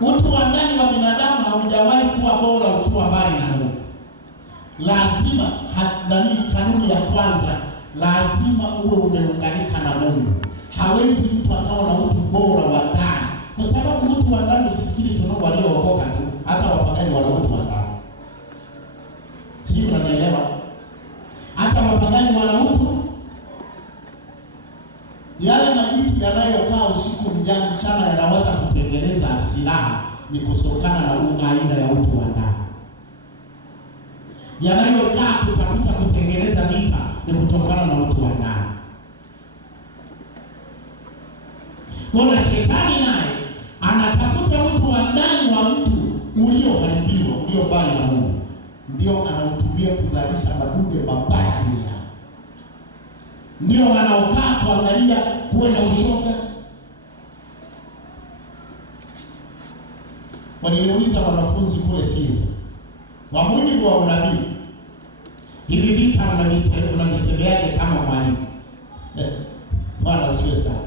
Utu wa ndani wa binadamu haujawahi kuwa bora ukiwa mbali na Mungu. Lazima kanuni ya kwanza, lazima uwe umeunganika na Mungu. Hawezi mtu akawa na utu bora wa ndani, kwa sababu utu wa ndani usifikiri tunao waliookoka tu, hata wapagani wana utu wa ndani. Sijui mnanielewa? Hata wapagani wana utu. Yale majitu yanayokaa usiku mchana yanaweza kutengeneza silaha, ni kutokana na aina ya utu wa ndani. Yanayokaa kutafuta kutengeneza vita ni kutokana na utu wa ndani. Kuna shetani naye anatafuta utu wa ndani wa mtu ulioharibiwa, ulio mbali na Mungu, ndio anautumia kuzalisha madude mabaya duniani. Ndio wanaokaa kuangalia kuwe na ushoga. Waliniuliza wanafunzi kule Sinza, wa mujibu wa unabii, hivi vita unavisemeaje kama mwalimu? Bwana asiwe sana.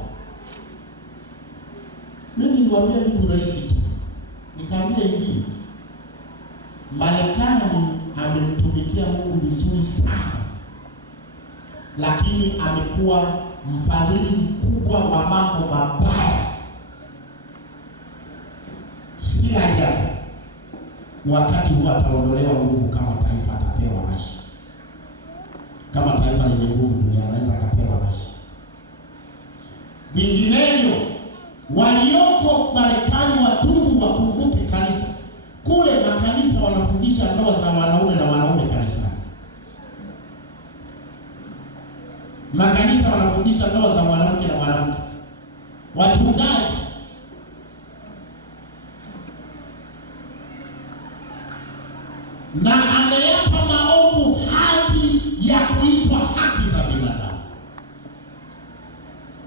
Mimi niliwaambia hivi rahisi tu. Nikamwambia hivi, Marekani amemtumikia Mungu vizuri sana, lakini amekuwa mfadhili mkubwa wa mambo mabaya. Si ajabu wakati huo ataondolewa nguvu kama taifa, atapewa Russia. Kama taifa lenye nguvu duniani anaweza akapewa Russia. Vinginevyo walioko Marekani watubu, wakumbuke kanisa. Kule makanisa wanafundisha ndoa za wanaume na wanaume kanisani. Makanisa wanafundisha ndoa za mwanamke na mwanamke. Wachungaji na ameyapa maovu hadi ya kuitwa haki za binadamu.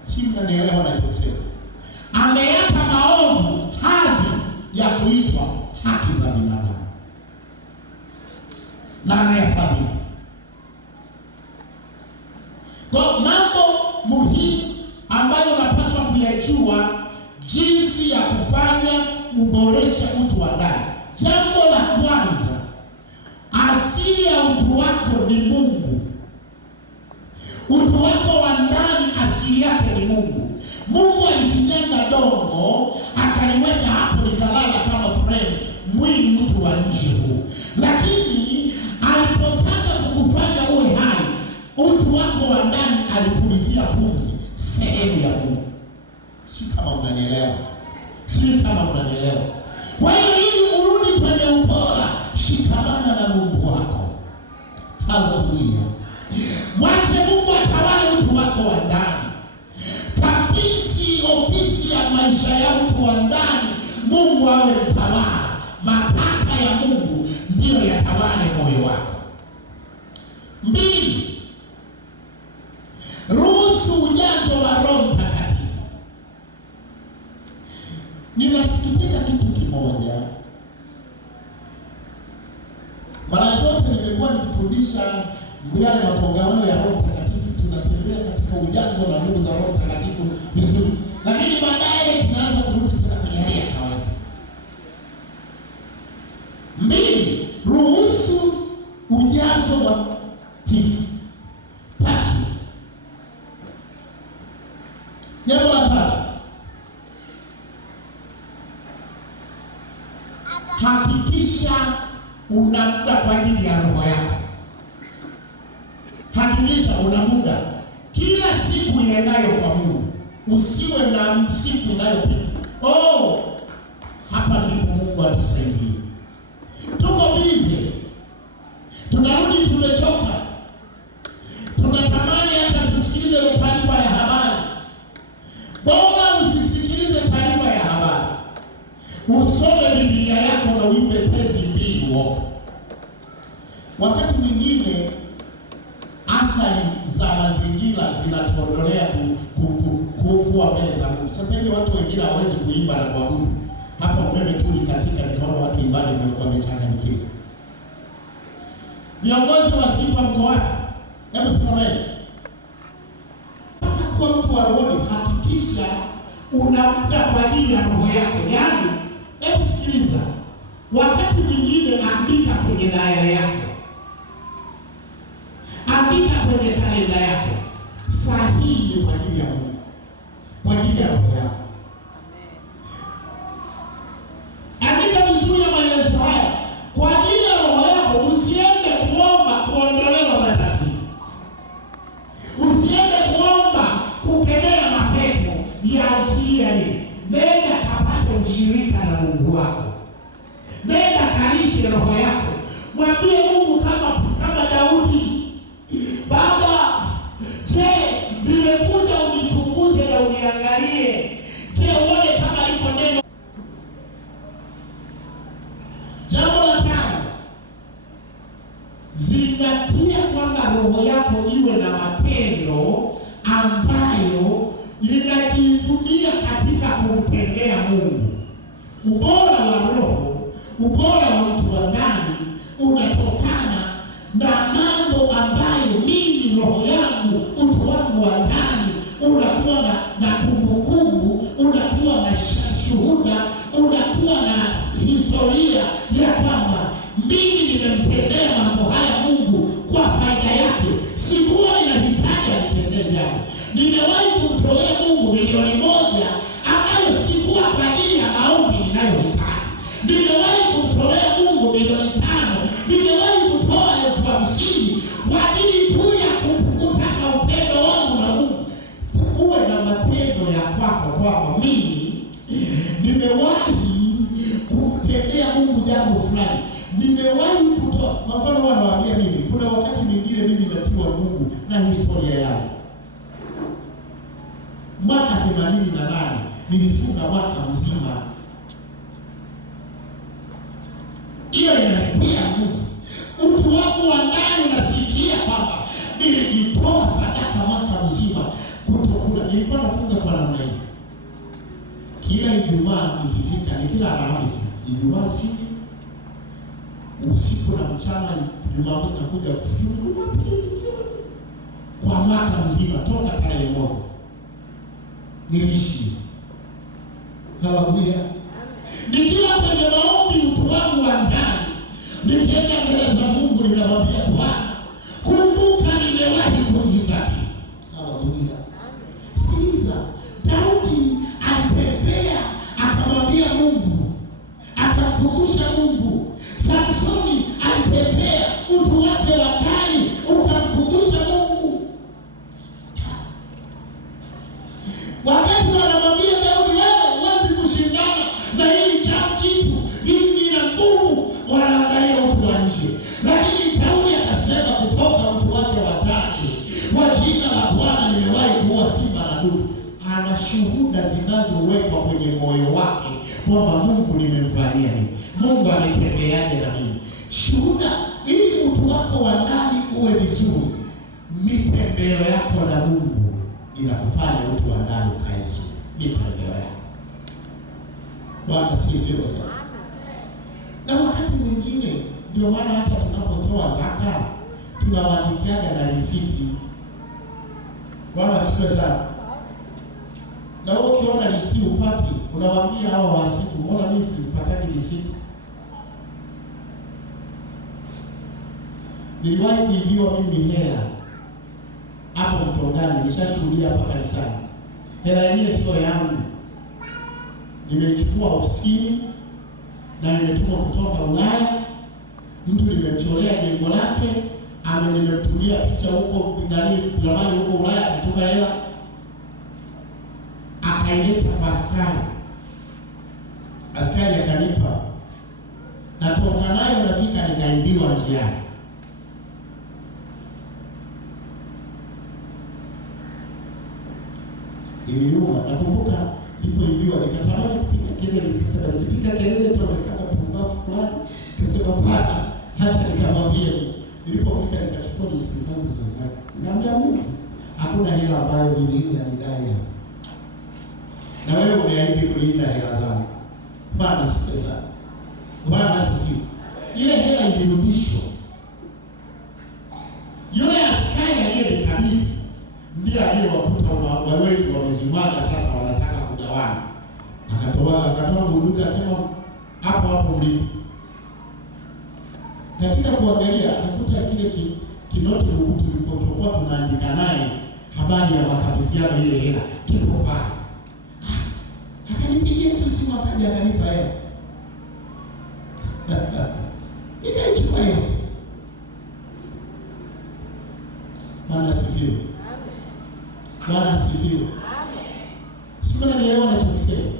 Si mnanielewa nachosema? Ameyapa maovu hadi ya kuitwa haki za binadamu, na anayafanya kwa mambo muhimu ambayo unapaswa kuyajua jinsi ya kufanya uboresha utu wa ndani. Jambo la kwanza, asili ya utu wako ni Mungu. Utu wako wa ndani asili yake ni Mungu. Mungu alifinyanga dongo akaliweka hapo likalala kama frame, mwili mtu wa nje huu. Lakini alipotaka kukufanya uwe hai, utu wako wa ndani alipulizia pumzi, sehemu ya Mungu. Si kama unanielewa? Si kama unanielewa? Kwa hiyo ili urudi kwenye ubora, shikamana na Mungu wako. Haleluya. Mwache Mungu atawale utu wako wa ndani. Kabisi ofisi ya maisha ya utu wa ndani, Mungu awe mtawala. Mataka ya Mungu ndiyo yatawale moyo wako. 2, ruhusu ujazo wa Roho Mtakatifu. Ninasikitika kitu kimoja. Mara zote nimekuwa nikifundisha yale makongamano ya Roho Mtakatifu, tunatembea katika ujazo na nguvu za Roho Mtakatifu vizuri, lakini baadaye tunaanza kurudi tena kwenye hali ya kawaida. 2, ruhusu ujazo wa tifu. 3, jambo la 3, hakikisha una muda kwa ajili ya roho yako. Hakikisha una muda kila siku iendayo kwa Mungu. Usiwe na siku inayopita. Hapa ndipo Mungu atusaidie. Tuko busy, tunarudi tumechoka, tunatamani hata tusikilize taarifa ya habari. Bora usisikilize taarifa ya habari, usome Biblia yako na uipe pezi mbili. Wakati mwingine athari za mazingira zinatuondolea kuwa mbele za Mungu. Sasa hivi watu wengine hawawezi kuimba na kuabudu. Hapa umeme tu katika nikaona watu imbaji wamechanganyikiwa. Viongozi wa sifa mko wapi? Hebu simameni. Kwa mtu wa roho, hakikisha unampa kwa ajili ya roho yako. Yaani, hebu sikiliza. Wakati mwingine andika kwenye diary yako. Andika kwenye kalenda yako. Saa hii ni kwa ajili ya Mungu. Kwa ajili ya roho yako. Andika vizuri ya maelezo haya. Kwa ajili ya roho yako, usiende kuomba kuondolewa matatizo. Usiende kuomba kukemea mapepo ya usiani. Nenda kapate ushirika na Mungu wako. Nenda kalishe roho yako. Mwambie Mungu kama Daudi, Baba, je, nimekuja unichunguze na uniangalie. Je, uone kama liko neno. Jambo la tano, zingatia kwamba roho yako iwe na matendo ambayo inajivunia katika kumtendea Mungu. Ubora wa roho, ubora wa mtu wa ndani unatokana na mambo ambayo mimi roho yangu, utu wangu wa ndani unakuwa na kumbukumbu, unakuwa na shuhuda, unakuwa na historia ya kwamba mimi nimemtendea mambo haya Mungu kwa faida yake. Sikuwa ninahitaji amtendee jambo. Nimewahi kumtolea Mungu milioni 1 ambayo sikuwa kwa ajili ya maombi ninayohitaji. Nimewahi kumtolea Mungu milioni 5. Nimewahi kutoa 50,000 kwa ajili tu ya kutaka upendo wangu na Mungu. Uwe na matendo ya kwako kwamba mimi nimewahi kumtendea Mungu jambo fulani. Nimewahi kutoa. Mfano wanawaambia mimi, kuna wakati mwingine mimi natiwa nguvu na historia yangu. Mwaka 88 nilifunga mwaka mzima. Hiyo inanitia nguvu. Utu wangu wa ndani unasikia kwamba nilijitoa sadaka mwaka mzima kutokula. Nilikuwa nafunga kwa namna hii. Kila Ijumaa ikifika, ni kila Alhamisi, Ijumaa usiku na mchana, Jumamosi nakuja kufunga kwa mwaka mzima toka tarehe 1. Niliishi. Haleluya. Nikiwa kwenye maombi, utu wangu wa ndani, nikienda mbele za Mungu ninamwambia Bwana, kumbuka nimewahi kujidhambi. Haleluya. Sikiliza, Daudi alitembea akamwambia Mungu, akamkumbusha Mungu. Samsoni alitembea, utu wake wa ndani ukamkumbusha Mungu. Wakati wanamwambia Daudi, wewe huwezi kushindana na hili kitu, hili na nguvu, wanaangalia utu wa nje. Lakini Daudi akasema kutoka utu wake wa ndani, kwa jina la Bwana nimewahi kuua simba na dubu. Ana shuhuda zinazowekwa kwenye moyo wake kwamba Mungu nimemfanyia nini, Mungu ametendeaje na mimi. Shuhuda ili utu wako wa ndani uwe vizuri. Mitembeo yako na Mungu inakufanya utu wa ndani ukae vizuri. Mitembeo yako. Bwana sifiwe sana. Na wakati mwingine ndio maana hata tunapotoa zaka tunawaandikiaga na risiti. Bwana sifiwe sana. Na wewe ukiona risiti upati, unawaambia hao wasiku, mbona mimi sipataki risiti? Niliwahi kuibiwa mimi hela hapo Mtongani, nilishashuhudia hapa kanisani. Hela yenyewe sio yangu. Nimechukua ofisini na nimetuma kutoka Ulaya. Mtu nimemcholea jengo lake, nimemtumia picha huko ndani ramani huko Ulaya, kutoka hela akaileta kwa askari. Askari akanipa, natoka nayo nafika nikaibiwa njiani. Iliniuma. Nakumbuka nilipoibiwa nikatamani kupiga kelele, nikasema nikipiga kelele tu kama pumbavu fulani, nikasema hata nikamwambia Nilipofika nikachukua risiti zangu za zaka. Niambia Mungu, hakuna hela ambayo mimi inanidai. Na wewe umeahidi kulinda hela zangu. Bwana sifiwe sana. Bwana sifiwe. Ile hela ilirudishwa. Yule askari aliyenikabidhi ndiye aliyewakuta wawezi wamezimwaga, sasa wanataka kugawana. Akatoa bunduki akasema hapo mlipo. Katika kuangalia akakuta kile kinoti tulipokuwa tunaandika naye habari ya makabidhiano ile hela kipo pale. Akanipigia tu simu akaja akanipa hela. Nikaichukua yote. Bwana asifiwe. Amen. Bwana asifiwe. Amen. Sio nanielewa ninachosema. Amen.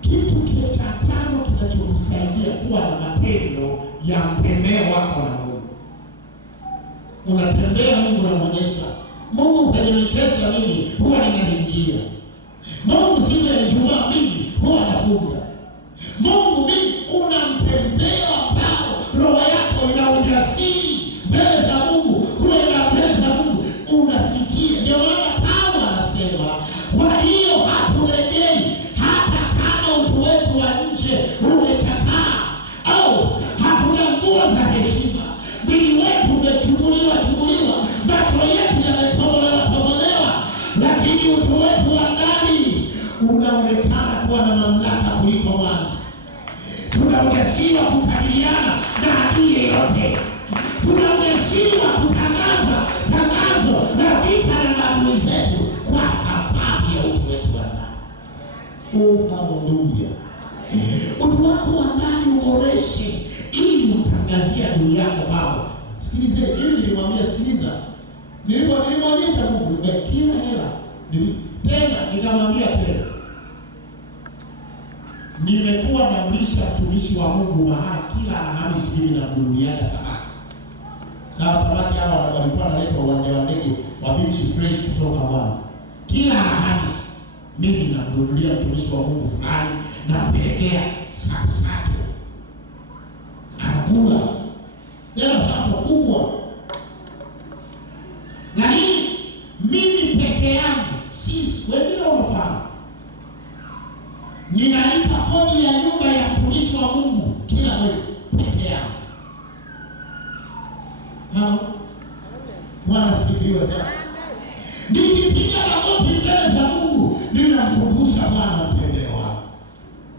Kitu cha tano kinachokusaidia kuwa na matendo ya mtembeo wako na Mungu. Unatembea Mungu anamwonyesha. Mungu kanielekeza mimi huwa ninaingia. Mungu siku ya Ijumaa mimi huwa nafunga. Mungu mimi unamtembea ambao roho yako ina ujasiri mbele za Mungu, kwenda mbele za Mungu unasikia. Ndio maana Paulo anasema, kwa hiyo hatulegei hata kama utu wetu wa nje umechakaa au hakuna nguo za heshima. Mwili wetu umechukuliwa, macho yetu yametobolewa, lakini utu wetu wa ndani unaonekana kuwa na mamlaka kuliko mwanzo. Tunaongezwa kukabiliana na adui yeyote. Tunaongezwa kutangaza na vita na adui zetu kwa sababu ya utu wetu wa ndani. Haleluya. Utu wako wa ndani uboreshe ili utangazie adui yako baba. Sikilize, ili nilimwambia sikiliza. Nilimwonyesha Mungu kila hela. Tena nikamwambia tena, nimekuwa namlisha mtumishi wa Mungu mahali kila Alhamisi mimi na mnunuliaga samaki. Sawa, samaki hawa walikuwa wanaletwa uwanja wa ndege wa Beach Fresh kutoka Mwanza. Kila Alhamisi mimi na mnunulia mtumishi wa Mungu fulani na mpelekea sapo. Anakula. Tena sapo kubwa. Lakini mimi peke yangu, sisi wengine wanafahamu, ninalipa kodi ya nyumba ya mtumishi wa Mungu kila mwezi peke yangu. Bwana asifiwe sana. Nikipiga magoti mbele za Mungu, ninamkumbusha Bwana mtendeo wako.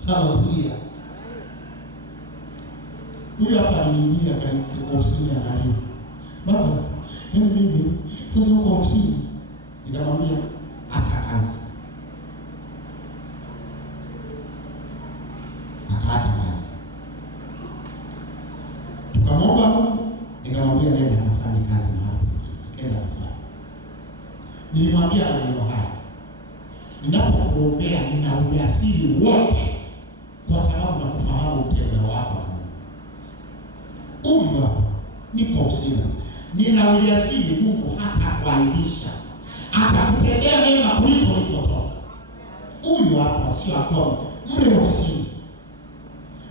Haleluya. Huyu hapa aliingia katika ofisini analia. Baba, mimi sasa kwa ofisini. Nikamwambia hata kazi. Akaacha kazi. Tukamwomba Mungu, nikamwambia nenda kufanya kazi mahali. Nenda kufanya. Nilimwambia maneno haya. Ninapokuombea nina ujasiri wote kwa sababu nakufahamu mtendao wako. Huyu hapa niko ofisini. Nina ujasiri Mungu hata kuaibisha. Atakutendea mema kuliko ulipotoka. Huyu hapa sio akwa mle ofisini.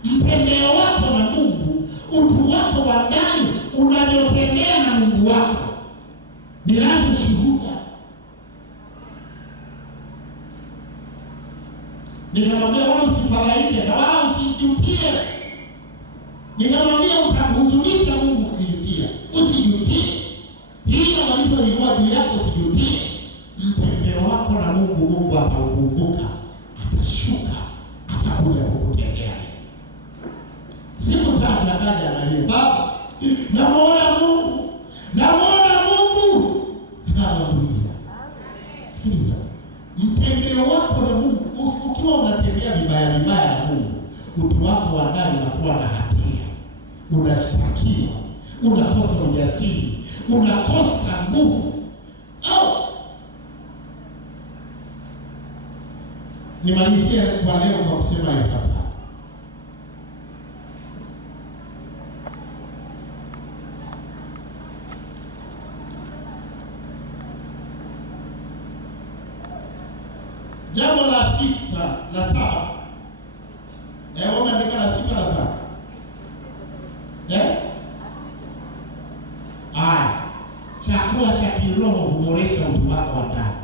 Mtendeo wako na Mungu, utu wako wa ndani unavyotendea na Mungu wako ni lazima shuhuda. Nikamwambia wewe usifadhaike na wala usijutie. Nikamwambia utahuzunisha Mungu kujutia. Usijutie. Hilo walizolikuwa juu yako usijutie. Mtendeo wako na Mungu, Mungu ataukumbuka, atashuka, atakuja kukutendea. Siku tatu akaja analia, Baba, namuona Mungu. Haleluya. Sikiliza. Mtendeo wako na Mungu, ukiwa unatembea vibaya na Mungu, utu wako wa ndani unakuwa na hatia. Unashtakiwa, unakosa ujasiri, unakosa nguvu. Nimalizie kwa leo kwa kusema yafuatayo. Jambo la sita na saba. Unaandika la sita na saba. chakula cha kiroho huboresha utu wako wa ndani.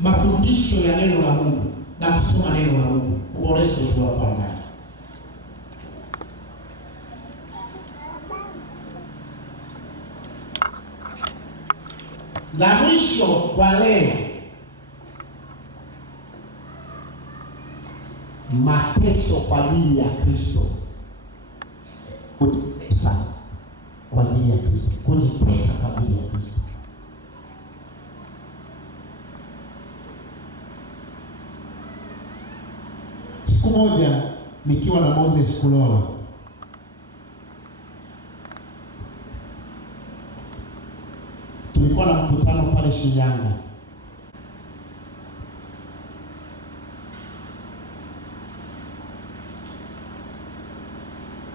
Mafundisho ya neno la Mungu na kusoma neno la Mungu huboresha utu wako wa ndani. La mwisho kwa leo, mateso kwa ajili ya Kristo. Kujitesa kwa ajili ya Kristo, kujitesa kwa ajili ya Kristo. Siku moja nikiwa na Moses Kulola, tulikuwa na mkutano pale Shinyanga.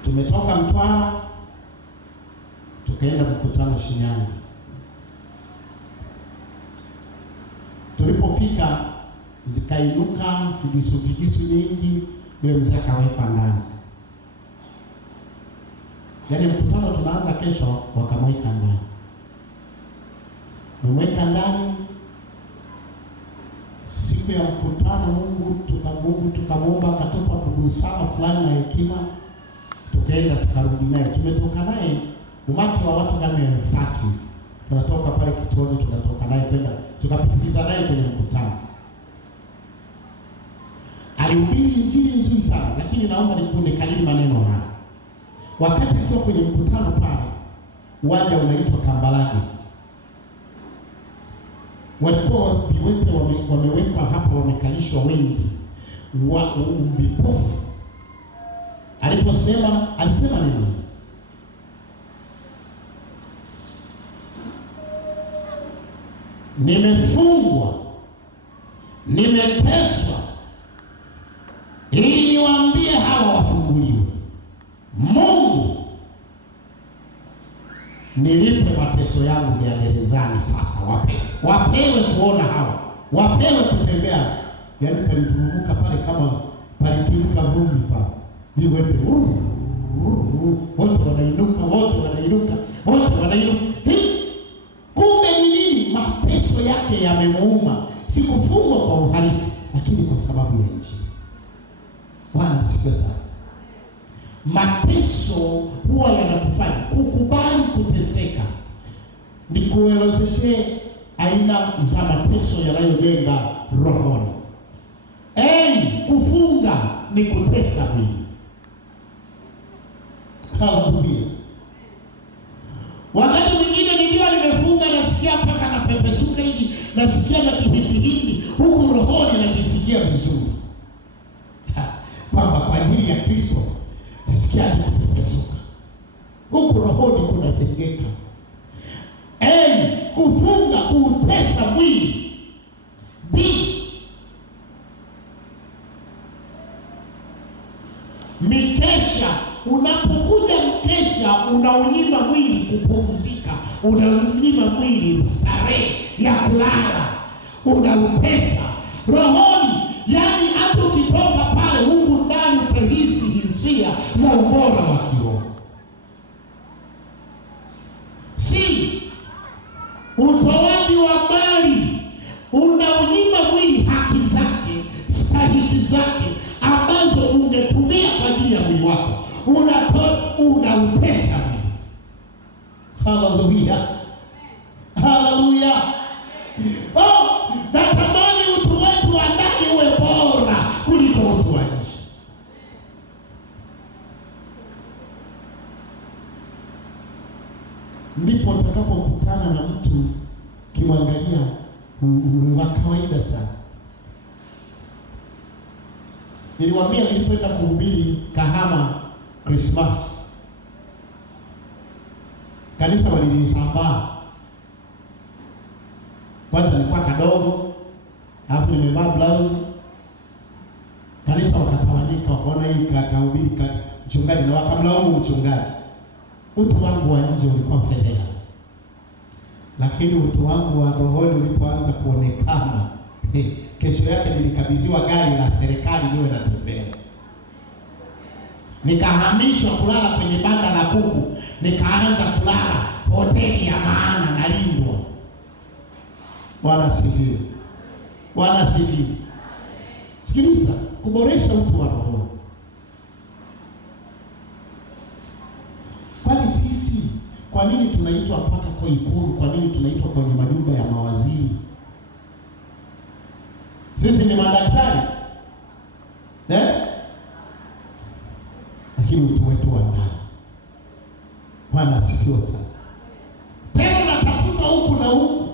Tumetoka Mtwara tukaenda mkutano Shinyanga. Tulipofika zikainuka figisu nyingi, yule mzee akawekwa ndani. Yaani mkutano tunaanza kesho, wakamweka ndani. Mweka ndani. Siku ya mkutano Mungu tukamwomba akatupa busara fulani na hekima, tukaenda tukarudi naye. Tumetoka naye umati wa watu kama 3,000. Tunatoka pale kituoni, tunatoka naye kwenda tukapitiliza naye kwenye mkutano. Alihubiri injili nzuri sana, lakini naomba nikunekali maneno haya. Wakati akiwa kwenye mkutano pale, uwanja unaitwa Kambarage. Walikuwa viwete wamewekwa hapa, wamekalishwa wengi, vipofu. Alisema nini? Nimefungwa, nimeteswa ili niwaambie hawa wafunguliwe. Mungu, nilipe mateso yangu ya gerezani sasa. Wapewe kuona hawa, wapewe kutembea. Yaani palifumuka pale kama palitimka vumbi pale. Viwete wote wanainuka. Kumbe ni nini? Mateso yake yamemuuma. Sikufungwa kwa uhalifu, lakini kwa sababu ya Injili. Bwana sifiwe sana. Mateso huwa yanakufanya kukubali kuteseka. Nikuelezeshe aina za mateso yanayojenga rohoni. Kufunga ni kutesa mwili. Haleluya. Wakati mwingine nikiwa nimefunga nasikia mpaka na pepesuka hivi, nasikia na kihindi huku rohoni najisikia vizuri. Kwamba kwa ajili ya Kristo nasikia kupepesuka. Huku rohoni kunatengeka. Kufunga kutesa mwili. Mikesha. Unapokuja mkesha, unaunyima mwili kupumzika, unaunyima mwili starehe ya kulala, unautesa rohoni. Yaani hata ukitoka pale huku ndani utahisi hisia za ubora wa kiroho. Si utoaji wa mali, unaunyima mwili haki zake, stahiki zake ambazo ungetumia kwa ajili ya mwili wako. Unautesa mwili. Haleluya. Haleluya. Natamani utu wetu wa ndani uwe bora kuliko utu wa nje. Ndipo utakapokutana na mtu kimwangalia wa kawaida sana. Niliwaambia nilipoenda kuhubiri Kahama Christmas, kanisa walinisambaa. Kwanza nilikuwa kadogo, alafu nimevaa blouse. Kanisa wakatawanyika, wakaona hii kahubiri mchungaji, na wakamlaumu mchungaji. Utu wangu wa nje ulikuwa fedheha, lakini utu wangu wa rohoni ulipoanza kuonekana, kesho yake nilikabidhiwa gari la serikali niwe natembea. nikahamishwa kulala kwenye banda la kuku, nikaanza kulala hoteli ya maana nalindwa. Bwana asifiwe. Bwana asifiwe. Sikiliza, kuboresha utu wa roho. Kwani sisi, kwa nini tunaitwa mpaka kwa Ikulu? Kwa nini tunaitwa kwenye majumba ya mawaziri? Sisi ni madaktari lakini utu wetu wa ndani. Bwana asifiwe sana. Tena natafuta huku na huku.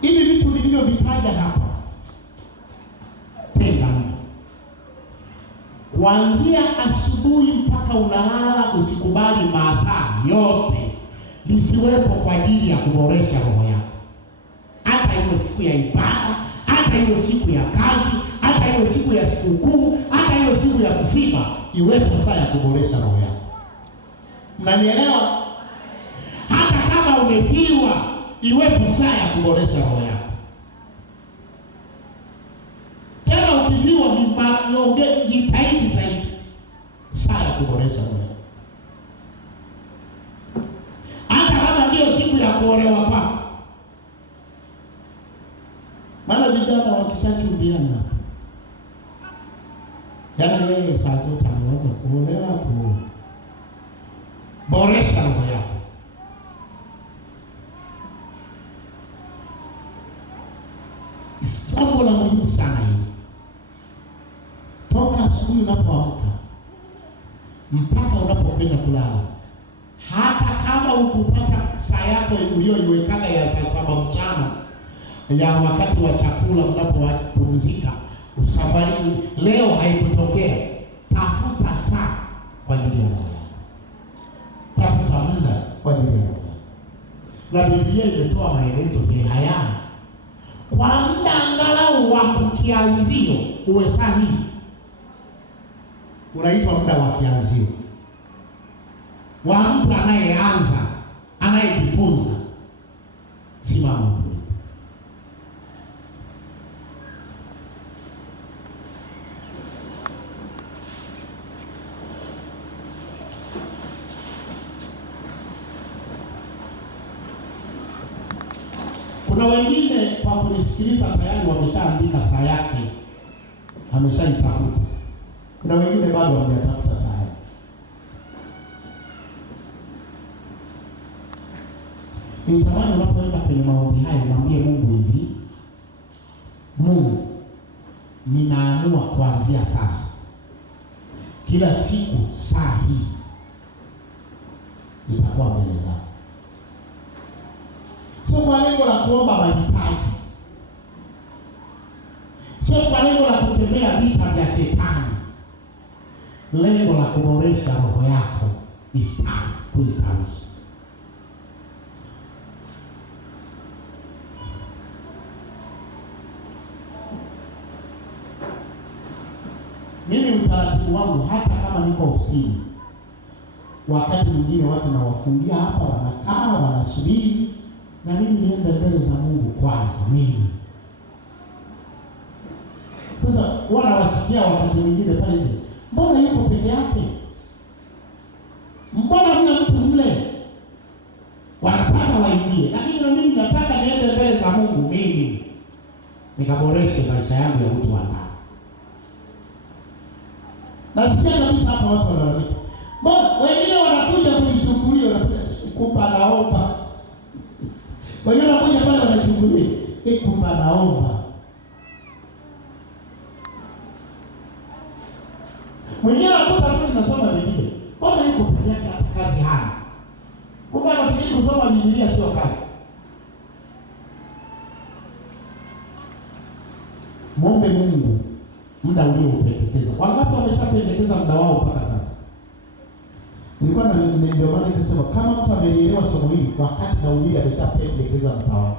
Hivi vitu nilivyovitaja hapa, tenda muda kuanzia asubuhi mpaka unalala. Usikubali masaa yote lisiwepo kwa ajili ya kuboresha roho yako. Hata hiyo siku ya ibada, hata hiyo siku ya kazi, hata hiyo siku ya sikukuu, hata hiyo siku ya kusiba, iwepo saa ya kuboresha roho yako. Mnanielewa? Hata kama umefiwa, iwepo saa ya kuboresha roho yako. Tena ukifiwa, jitahidi zaidi saa ya kuboresha roho yako. Hata kama ndio siku ya kuolewa kwako. Maana vijana wakishachumbiana, yaani yeye saa zote anaweza kuolewa. Boresha roho yako. Jambo la muhimu sana hili. Toka asubuhi unapoamka mpaka unapokwenda kulala, hata kama ukupata saa yako uliyoiwekaga ya saa 7 mchana ya wakati wa chakula unapopumzika, usafari leo haikutokea, tafuta saa kwa ajili ya Mungu. Tafuta muda kwa ajili ya Mungu. Na Biblia imetoa maelezo haya. Kwa muda angalau wa kianzio uwe sahihi. Unaitwa muda wa kianzio. Wa mtu anayeanza, anayejifunza. Simama. Kuna wengine kwa kunisikiliza tayari wameshaandika saa yake, ameshaitafuta. Kuna wengine bado hawajatafuta saa yake. Nitamani unapoenda kwenye maombi haya mwambie Mungu hivi: Mungu, ninaamua kuanzia sasa, kila siku saa hii nitakuwa mbele zako. Sio kwa lengo la kuomba mahitaji, sio kwa lengo la kutembea vita vya shetani, lengo la kuboresha roho yako kuistawisha. Mimi utaratibu wangu, hata kama niko ofisini, wakati mwingine watu nawafungia hapa, wanakaa wanasubiri, na mimi niende mbele za Mungu kwanza mimi. Sasa wala wasikia wakati mwingine pale nje, mbona yuko peke yake? Mbona hamna mtu mle? Wanataka waingie, lakini na mimi nataka niende mbele za Mungu mimi, nikaboreshe maisha yangu ya utu wa ndani. Nasikia kabisa hapa watu wanalalamika. Mbona wengine wanakuja kunichukulia, kupa naomba. Wengine wanakuja pale wanachukulia, kupa naomba. Mwingine anakuta tu ninasoma Biblia. Mbona yuko peke yake hata kazi hana? Kumbe anafikiri kusoma Biblia sio kazi. Muombe Mungu muda uliopendekeza. Wangapi wameshapendekeza muda wao mpaka sasa? Nilikuwa na ndio maana nikasema kama mtu ameelewa somo hili, wakati Daudi ameshapendekeza muda wake.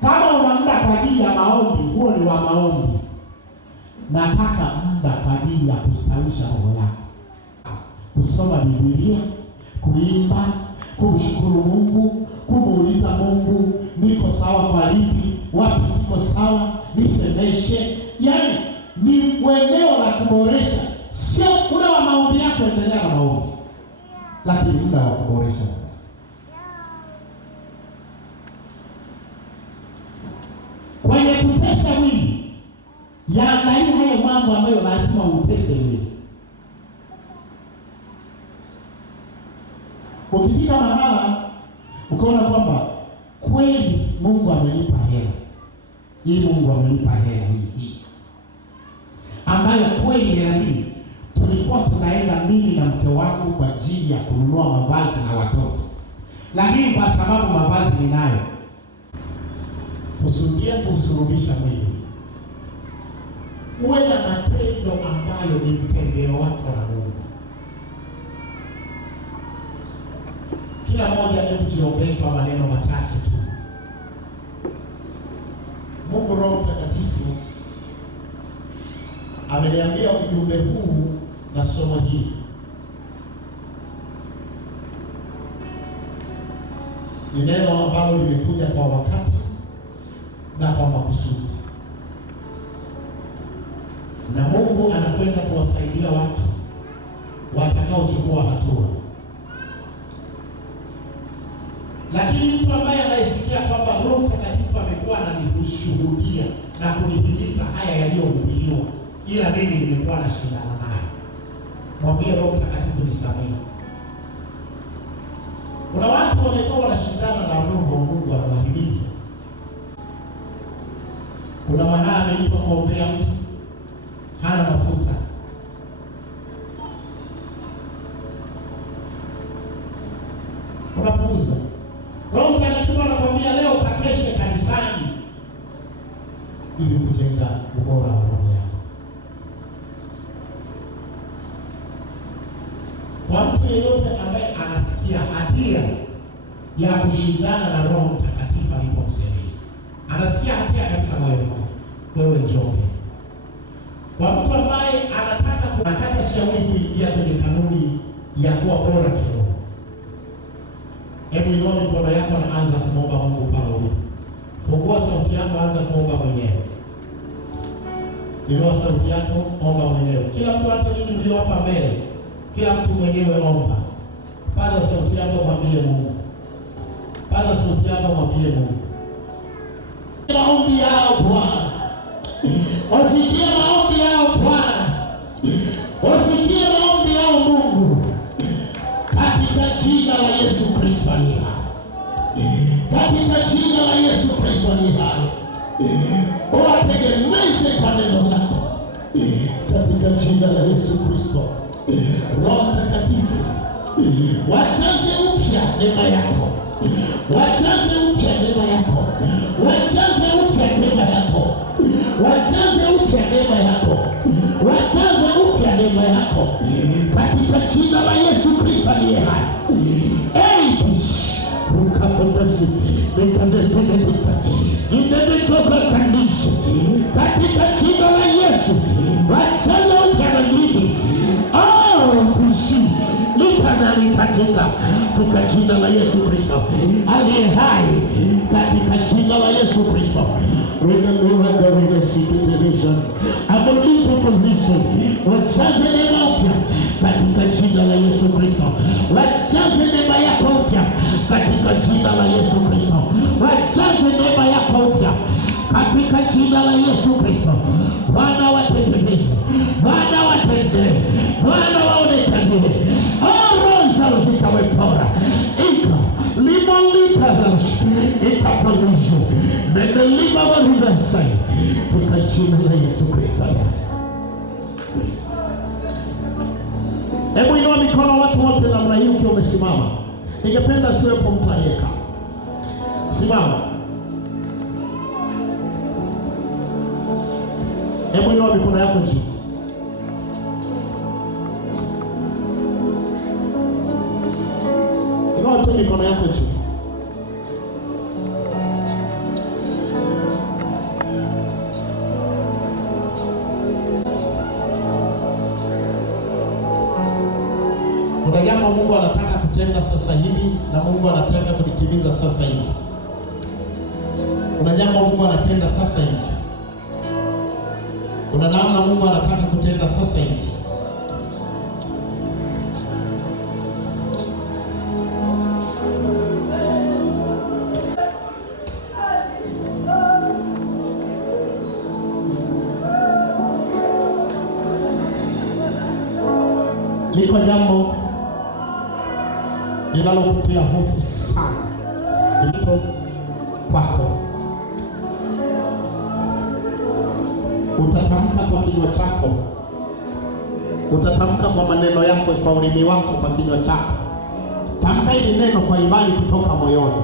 Kama una muda kwa ajili ya maombi, huo ni wa maombi. Nataka muda kwa ajili ya kustawisha roho yako. Kusoma Biblia, kuimba, kumshukuru Mungu, kumuuliza Mungu niko sawa kwa lipi, wapi siko sawa, nisemeshe. Yaani ni eneo la kuboresha, sio muda wa maombi yako, endelea na maombi, lakini muda wa kuboresha. Kwenye kutesa mwili, yaangalia hayo mambo ambayo lazima utese mwili. Ukifika mahala ukaona kwamba kweli Mungu amenipa hela hii, Mungu amenipa hela hii ambayo kweli hela hii tulikuwa tunaenda mimi na mke wangu kwa ajili ya kununua mavazi na watoto, lakini kwa sababu mavazi ninayo, kusudia kusurubisha mwili, uwe na matendo ambayo ni mtendeo wako na Mungu. Kila mmoja hebu jiombee kwa maneno machache tu. Mungu Roho Mtakatifu ameniambia ujumbe huu na somo hili ni neno ambalo limekuja kwa wakati na kwa makusudi, na Mungu anakwenda kuwasaidia watu watakaochukua hatua. Lakini mtu ambaye anayesikia kwamba Roho Mtakatifu amekuwa ananishuhudia na kunihimiza haya yaliyohubiriwa, ila mimi nimekuwa na shindana naye, mwambie Roho Mtakatifu nisamehe. Kuna watu wamekuwa wanashindana na Roho, Mungu anawahimiza. Kuna maana ameitwa kuombea mtu, hana mafuta. Unapuuza. Roho Mtakatifu anakuambia leo kakeshe kanisani ili kujenga ubora wa roho yako. Kwa mtu yeyote ambaye anasikia hatia ya kushindana na Roho Mtakatifu alipomsemesha, anasikia hatia kabisa moyoni mwake, wewe njoo. Kwa mtu ambaye anataka shauri kuingia kwenye kanuni ya kuwa bora kiroho, hebu inua mikono yako na anza kumwomba Mungu pale ulipo. Fungua sauti yako, anza kuomba mwenyewe. Inua sauti yako, omba mwenyewe. Kila mtu hata ninyi mlio hapa mbele, kila mtu mwenyewe omba. Paza sauti yako, mwambie Mungu. Paza sauti yako, mwambie Mungu. Maombi yao Bwana. Usikie maombi yao Bwana. Usikie maombi yao Mungu. Katika jina la Yesu Kristo aliye hai. Katika jina la Yesu Kristo aliye hai. Wategemeze kwa neno lako. Katika jina la Yesu Kristo. Roho Mtakatifu, wajaze upya neema yako. Wajaze upya neema yako. Wajaze upya neema yako. Wajaze upya neema yako. Wajaze upya neema yako. Katika jina la Yesu Kristo aliye hai. Ukapotasi nikadekedeka inedetoka kanisa katika jina la Yesu. Wajaze upya na nini kuishi likanalipatika katika jina la Yesu Kristo aliye hai. Katika jina la Yesu Kristo wajaze neema upya katika jina la Yesu Kristo. Wajaze neema yako upya katika jina la Yesu Kristo. Wajaze neema yako upya katika jina la Yesu Kristo. Bwana watengeneze, Bwana watendee, Bwana waonekanie. Roho zao zikawe bora, ikapolisha mendelima walivasai katika jina la Yesu Kristo. Hebu inua mikono watu wote namna hii ukiwa umesimama. Ningependa siwepo mtu aliyekaa. Simama. Hebu inua mikono yako juu. Inua tu mikono yako juu. Kuna jambo Mungu anataka kutenda sasa hivi na Mungu anataka kulitimiza sasa hivi. Kuna jambo Mungu anatenda sasa hivi. Kuna namna Mungu anataka kutenda sasa hivi. Liko jambo linalokutia hofu sana liko kwako. Utatamka kwa kinywa chako, utatamka kwa maneno yako, kwa ulimi wako, kwa kinywa chako. Tamka hili neno kwa imani kutoka moyoni.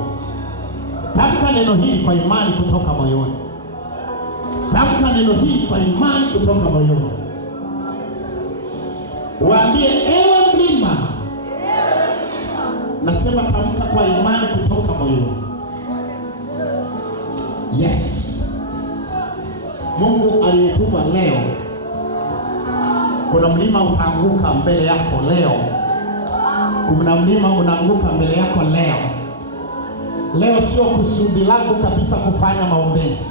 Tamka neno hili kwa imani kutoka moyoni. Tamka neno hili kwa imani kutoka moyoni. Waambie, ewe mlima, nasema tamka kwa imani kutoka moyoni. Yes. Mungu aliyetuma leo, kuna mlima utaanguka mbele yako leo. Kuna mlima unaanguka mbele yako leo. Leo sio kusudi langu kabisa kufanya maombezi,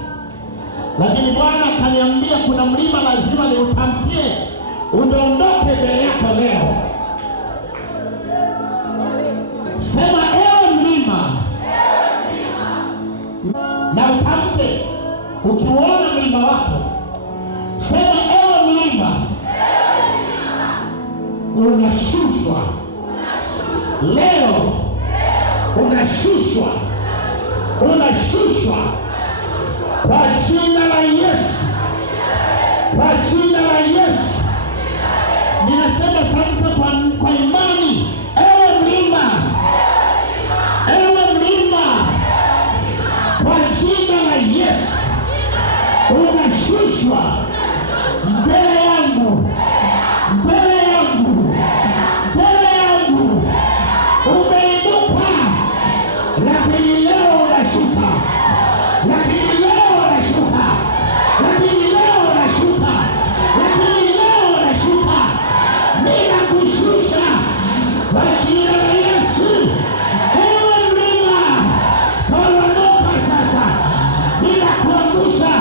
lakini Bwana akaniambia kuna mlima lazima niutamkie udondoke mbele yako leo. Sema, ewe mlima, na utamke. Ukiuona mlima wako, sema, ewe mlima, unashushwa leo, unashushwa kwa jina la Yesu, kwa jina la Yesu. Ninasema tamka kwa imani, ewe mlima, kwa jina la Yesu, unashushwa mbele yangu. Umeinuka, lakini leo unashuka, bila kushusha kwa jina la Yesu. Ewe mlima, poromoka sasa, bila kuangusha.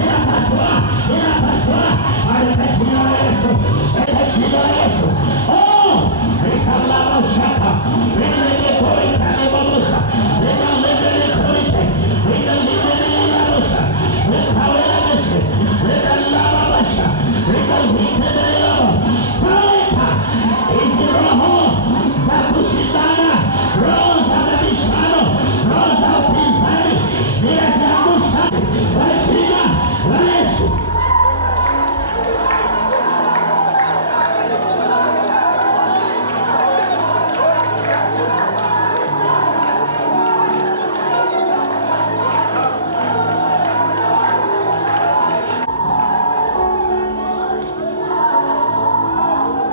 inapaswa, inapaswa. Katika jina la Yesu, katika jina la Yesu. Oh, ikalala shaka. Ile koi kale babusa. Ile koi. Ile babusa. Ikawela bese. Ile lala basha. Ile wikendea. Kaita. Hizi roho za kushindana, roho za mabishano, roho za upinzani, ninaziangusha kwa jina la Yesu.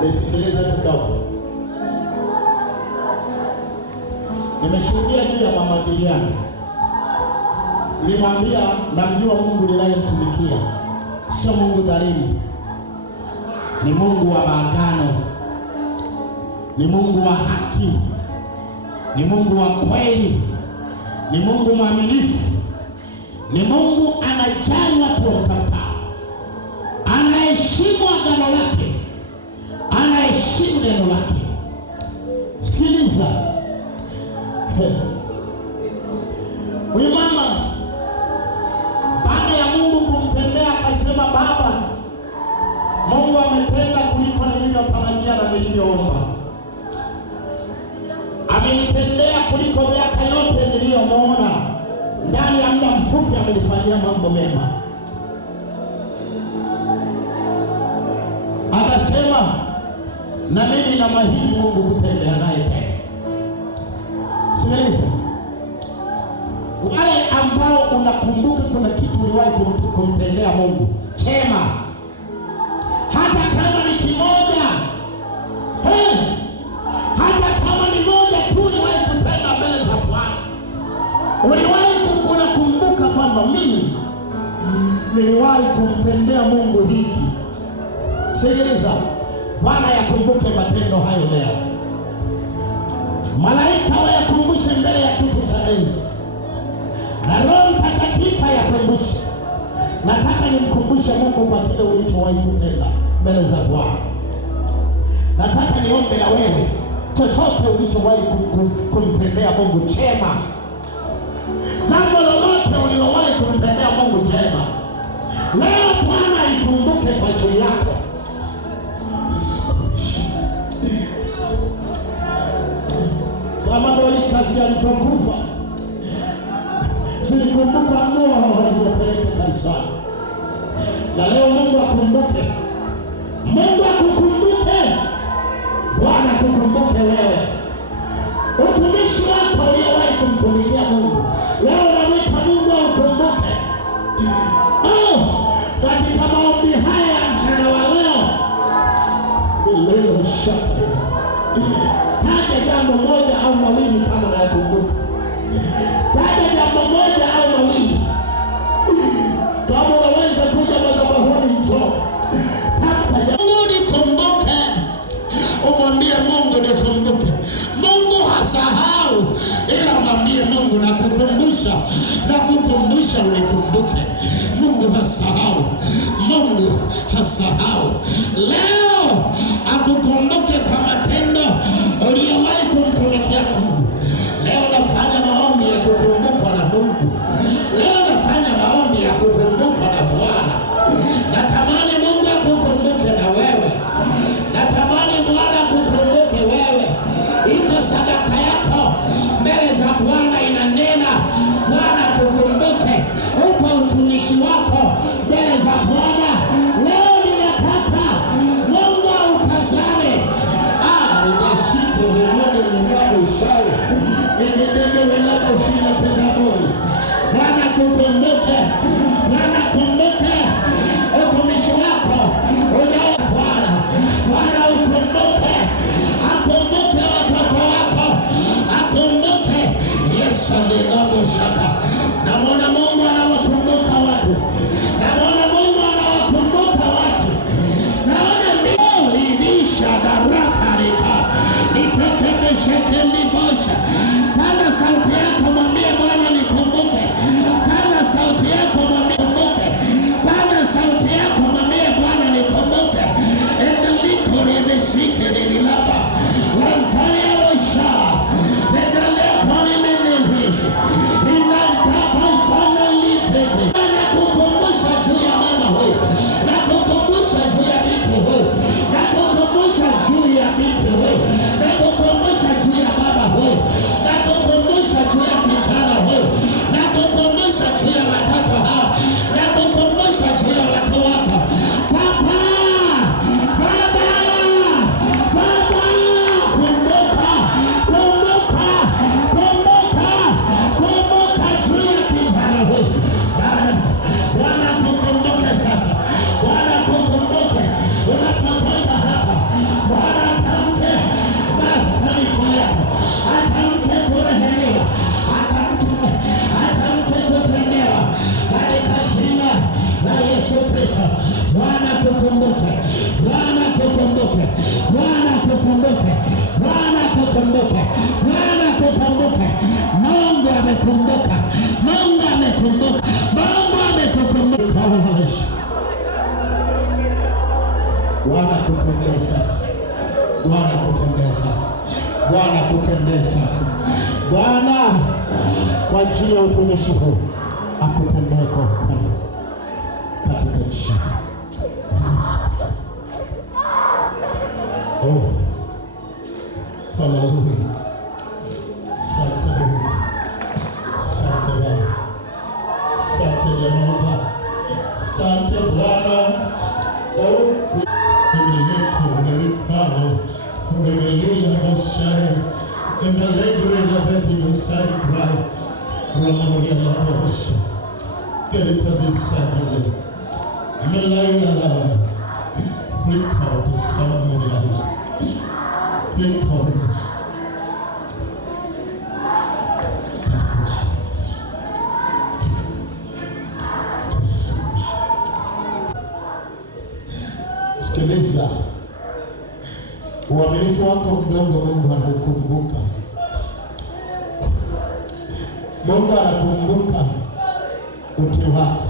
Nisikilize kidogo. Nimeshuhudia juu ya mama Biliani. Nilimwambia namjua Mungu ninayemtumikia sio Mungu dhalimu, ni Mungu wa maagano, ni Mungu wa haki, ni Mungu wa kweli, ni Mungu mwaminifu, ni Mungu anajali watu wamtafutao, anaheshimu agano lake, anaheshimu neno lake. Sikiliza. Huyu mama baada ya Mungu kumtendea akasema, Baba, Mungu ametenda kuliko nilivyotarajia na nilivyoomba. Amenitendea kuliko miaka yote niliyomwona. Ndani ya muda mfupi amenifanyia mambo mema. Akasema, na mimi na mahidi Mungu kutembea naye tena. Sikiliza. Wale ambao unakumbuka kuna kitu uliwahi kumtendea Mungu chema, hata kama ni kimoja, hata kama ni moja tu uliwahi kutenda mbele za Bwana, uliwahi kukumbuka kwamba mimi niliwahi kumtendea Mungu hiki. Sikiliza, Bwana yakumbuke matendo hayo leo. Malaika wayakumbushe mbele ya kiti cha enzi, na Roho Mtakatifu yakumbushe. Nataka nimkumbushe Mungu kwa kile ulichowahi kutenda mbele za Bwana. Nataka niombe na wewe, chochote ulichowahi kumtendea Mungu chema, jambo lolote ulilowahi kumtendea Mungu jema, leo Bwana ikumbuke kwa ajili yako. Kama Dorcas alipokufa, zilikumbuka ndoa walizopeleka kanisani. Na leo Mungu akumbuke. Mungu akukumbuke. Bwana akukumbuke wewe. Utumishi wako uliowahi kumtumikia Mungu, leo namwita Mungu akukumbuke. Katika maombi haya ya mchana wa leo, leo shaka taja jambo moja au mawili kama unakumbuka. Taja jambo moja au mawili. Kama unaweza kuja madhabahuni, njoo. Mungu nikumbuke. Umwambie Mungu nikumbuke. Mungu hasahau, ila mwambie Mungu nakukumbusha, nakukumbusha unikumbuke. Mungu hasahau. Mungu hasahau. Leo akukumbuke kwa matendo uliyowahi kumtumikia Mungu. Leo nafanya maombi ya kukumbukwa na Mungu. Leo nafanya maombi ya kukumbukwa na Bwana. Natamani Mungu akukumbuke na wewe. Natamani Bwana akukumbuke wewe. Iko sadaka yako mbele za Bwana inanena, Bwana akukumbuke. Upo utumishi wako mbele za Bwana. Leo ninataka Mungu autazame. Bwana kutendee sasa. Bwana kutendee sasa. Bwana kwa ajili ya utumishi huu akutendee kwa ukarimu katika jina. Oh, haleluya. Asante Mungu. Asante Bwana. Asante Jehova. Asante Bwana. Oh, get it to this family. Record the somebody else. Record this. Sikiliza, uaminifu wako mdogo Mungu anakumbuka. Mungu anakumbuka utii wako.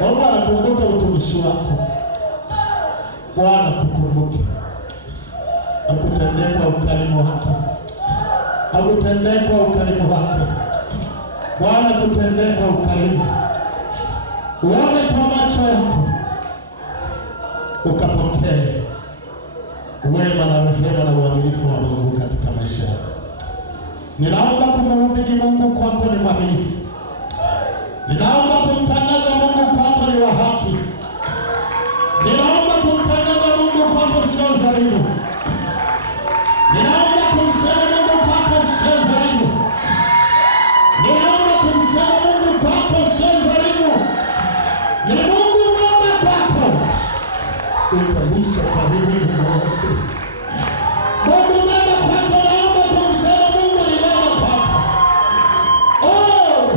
Mungu anakumbuka utumishi wako. Bwana kukumbuke. Akutendee kwa ukarimu wake. Akutendee kwa ukarimu wake. Bwana kutendee kwa ukarimu. Uone kwa macho yako. Ukapokee wema na rehema na uaminifu wa Mungu katika maisha yako. Ninaomba kumhubiri Mungu kwako ni mwaminifu. Ninaomba kumtangaza Mungu kwako ni wa haki. Ninaomba kumtangaza Mungu kwako sio dhalimu. Ninaomba kumsema Mungu kwako sio dhalimu. Ninaomba kumsema Mungu kwako sio dhalimu. Ni Mungu mwema kwako. Utalisha kwa nini mwasi. Mungu mwema kwako, naomba kumsema Mungu ni mwema kwako. Oh,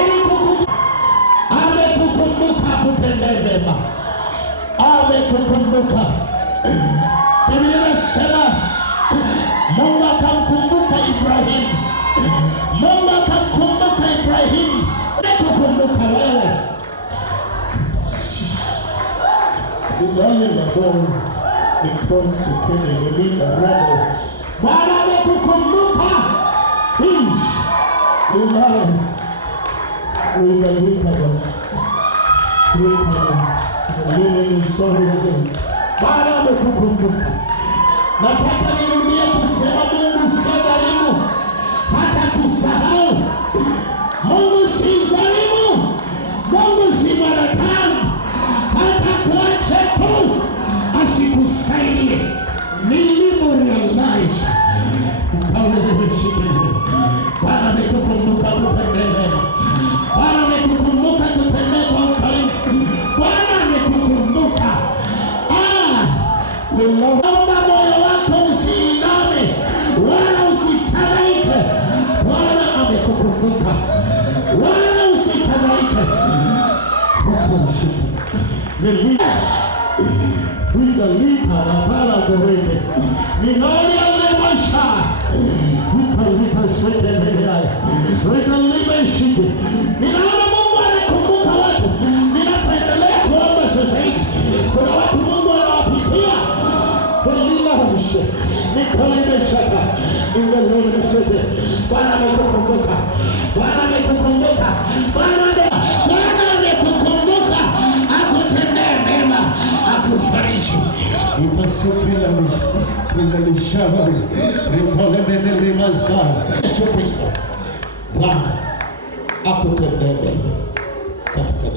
ili amekukumbuka kutendee mema. Amekukumbuka. Biblia inasema Mungu akamkumbuka Ibrahim. Mungu akamkumbuka Ibrahim. Amekukumbuka wewe. Ndani ya Mungu ni konse kene nilinda roho. Bwana amekukumbuka. Ish. Unalita basi. Mimi ni sorry again. Bwana amekukumbuka. Nataka nirudie kusema Mungu si dhalimu hata kusahau. Mungu si dhalimu. Mungu si mwanadamu hata kuache tu asikusaidie. Niliporealize ukawa umeshikilia. Bwana amekukumbuka kutendee mema. Bwana amekukumbuka kutendee kwa ukarimu. Bwana amekukumbuka. Naomba moyo wako usiiname wala usitanaike. Bwana amekukumbuka. Wala usitanaike. Nidalika na bala goreke. Ninori alemaisha. Nidalika sete mbele. Nidalika shike. Ninaona Mungu anakumbuka watu. Ninapendelea kuomba sasa hivi. Kuna watu Mungu anawapitia. Kulilahishe. Nikolimeshaka. Nidalika sete. Bwana amekukumbuka. Bwana amekukumbuka. Bwana amekukumbuka. Akutendee mema. Akufariji. Utasubira nilishauri. Nikolemene mazao. Yesu Kristo. Bwana akutendee mema katika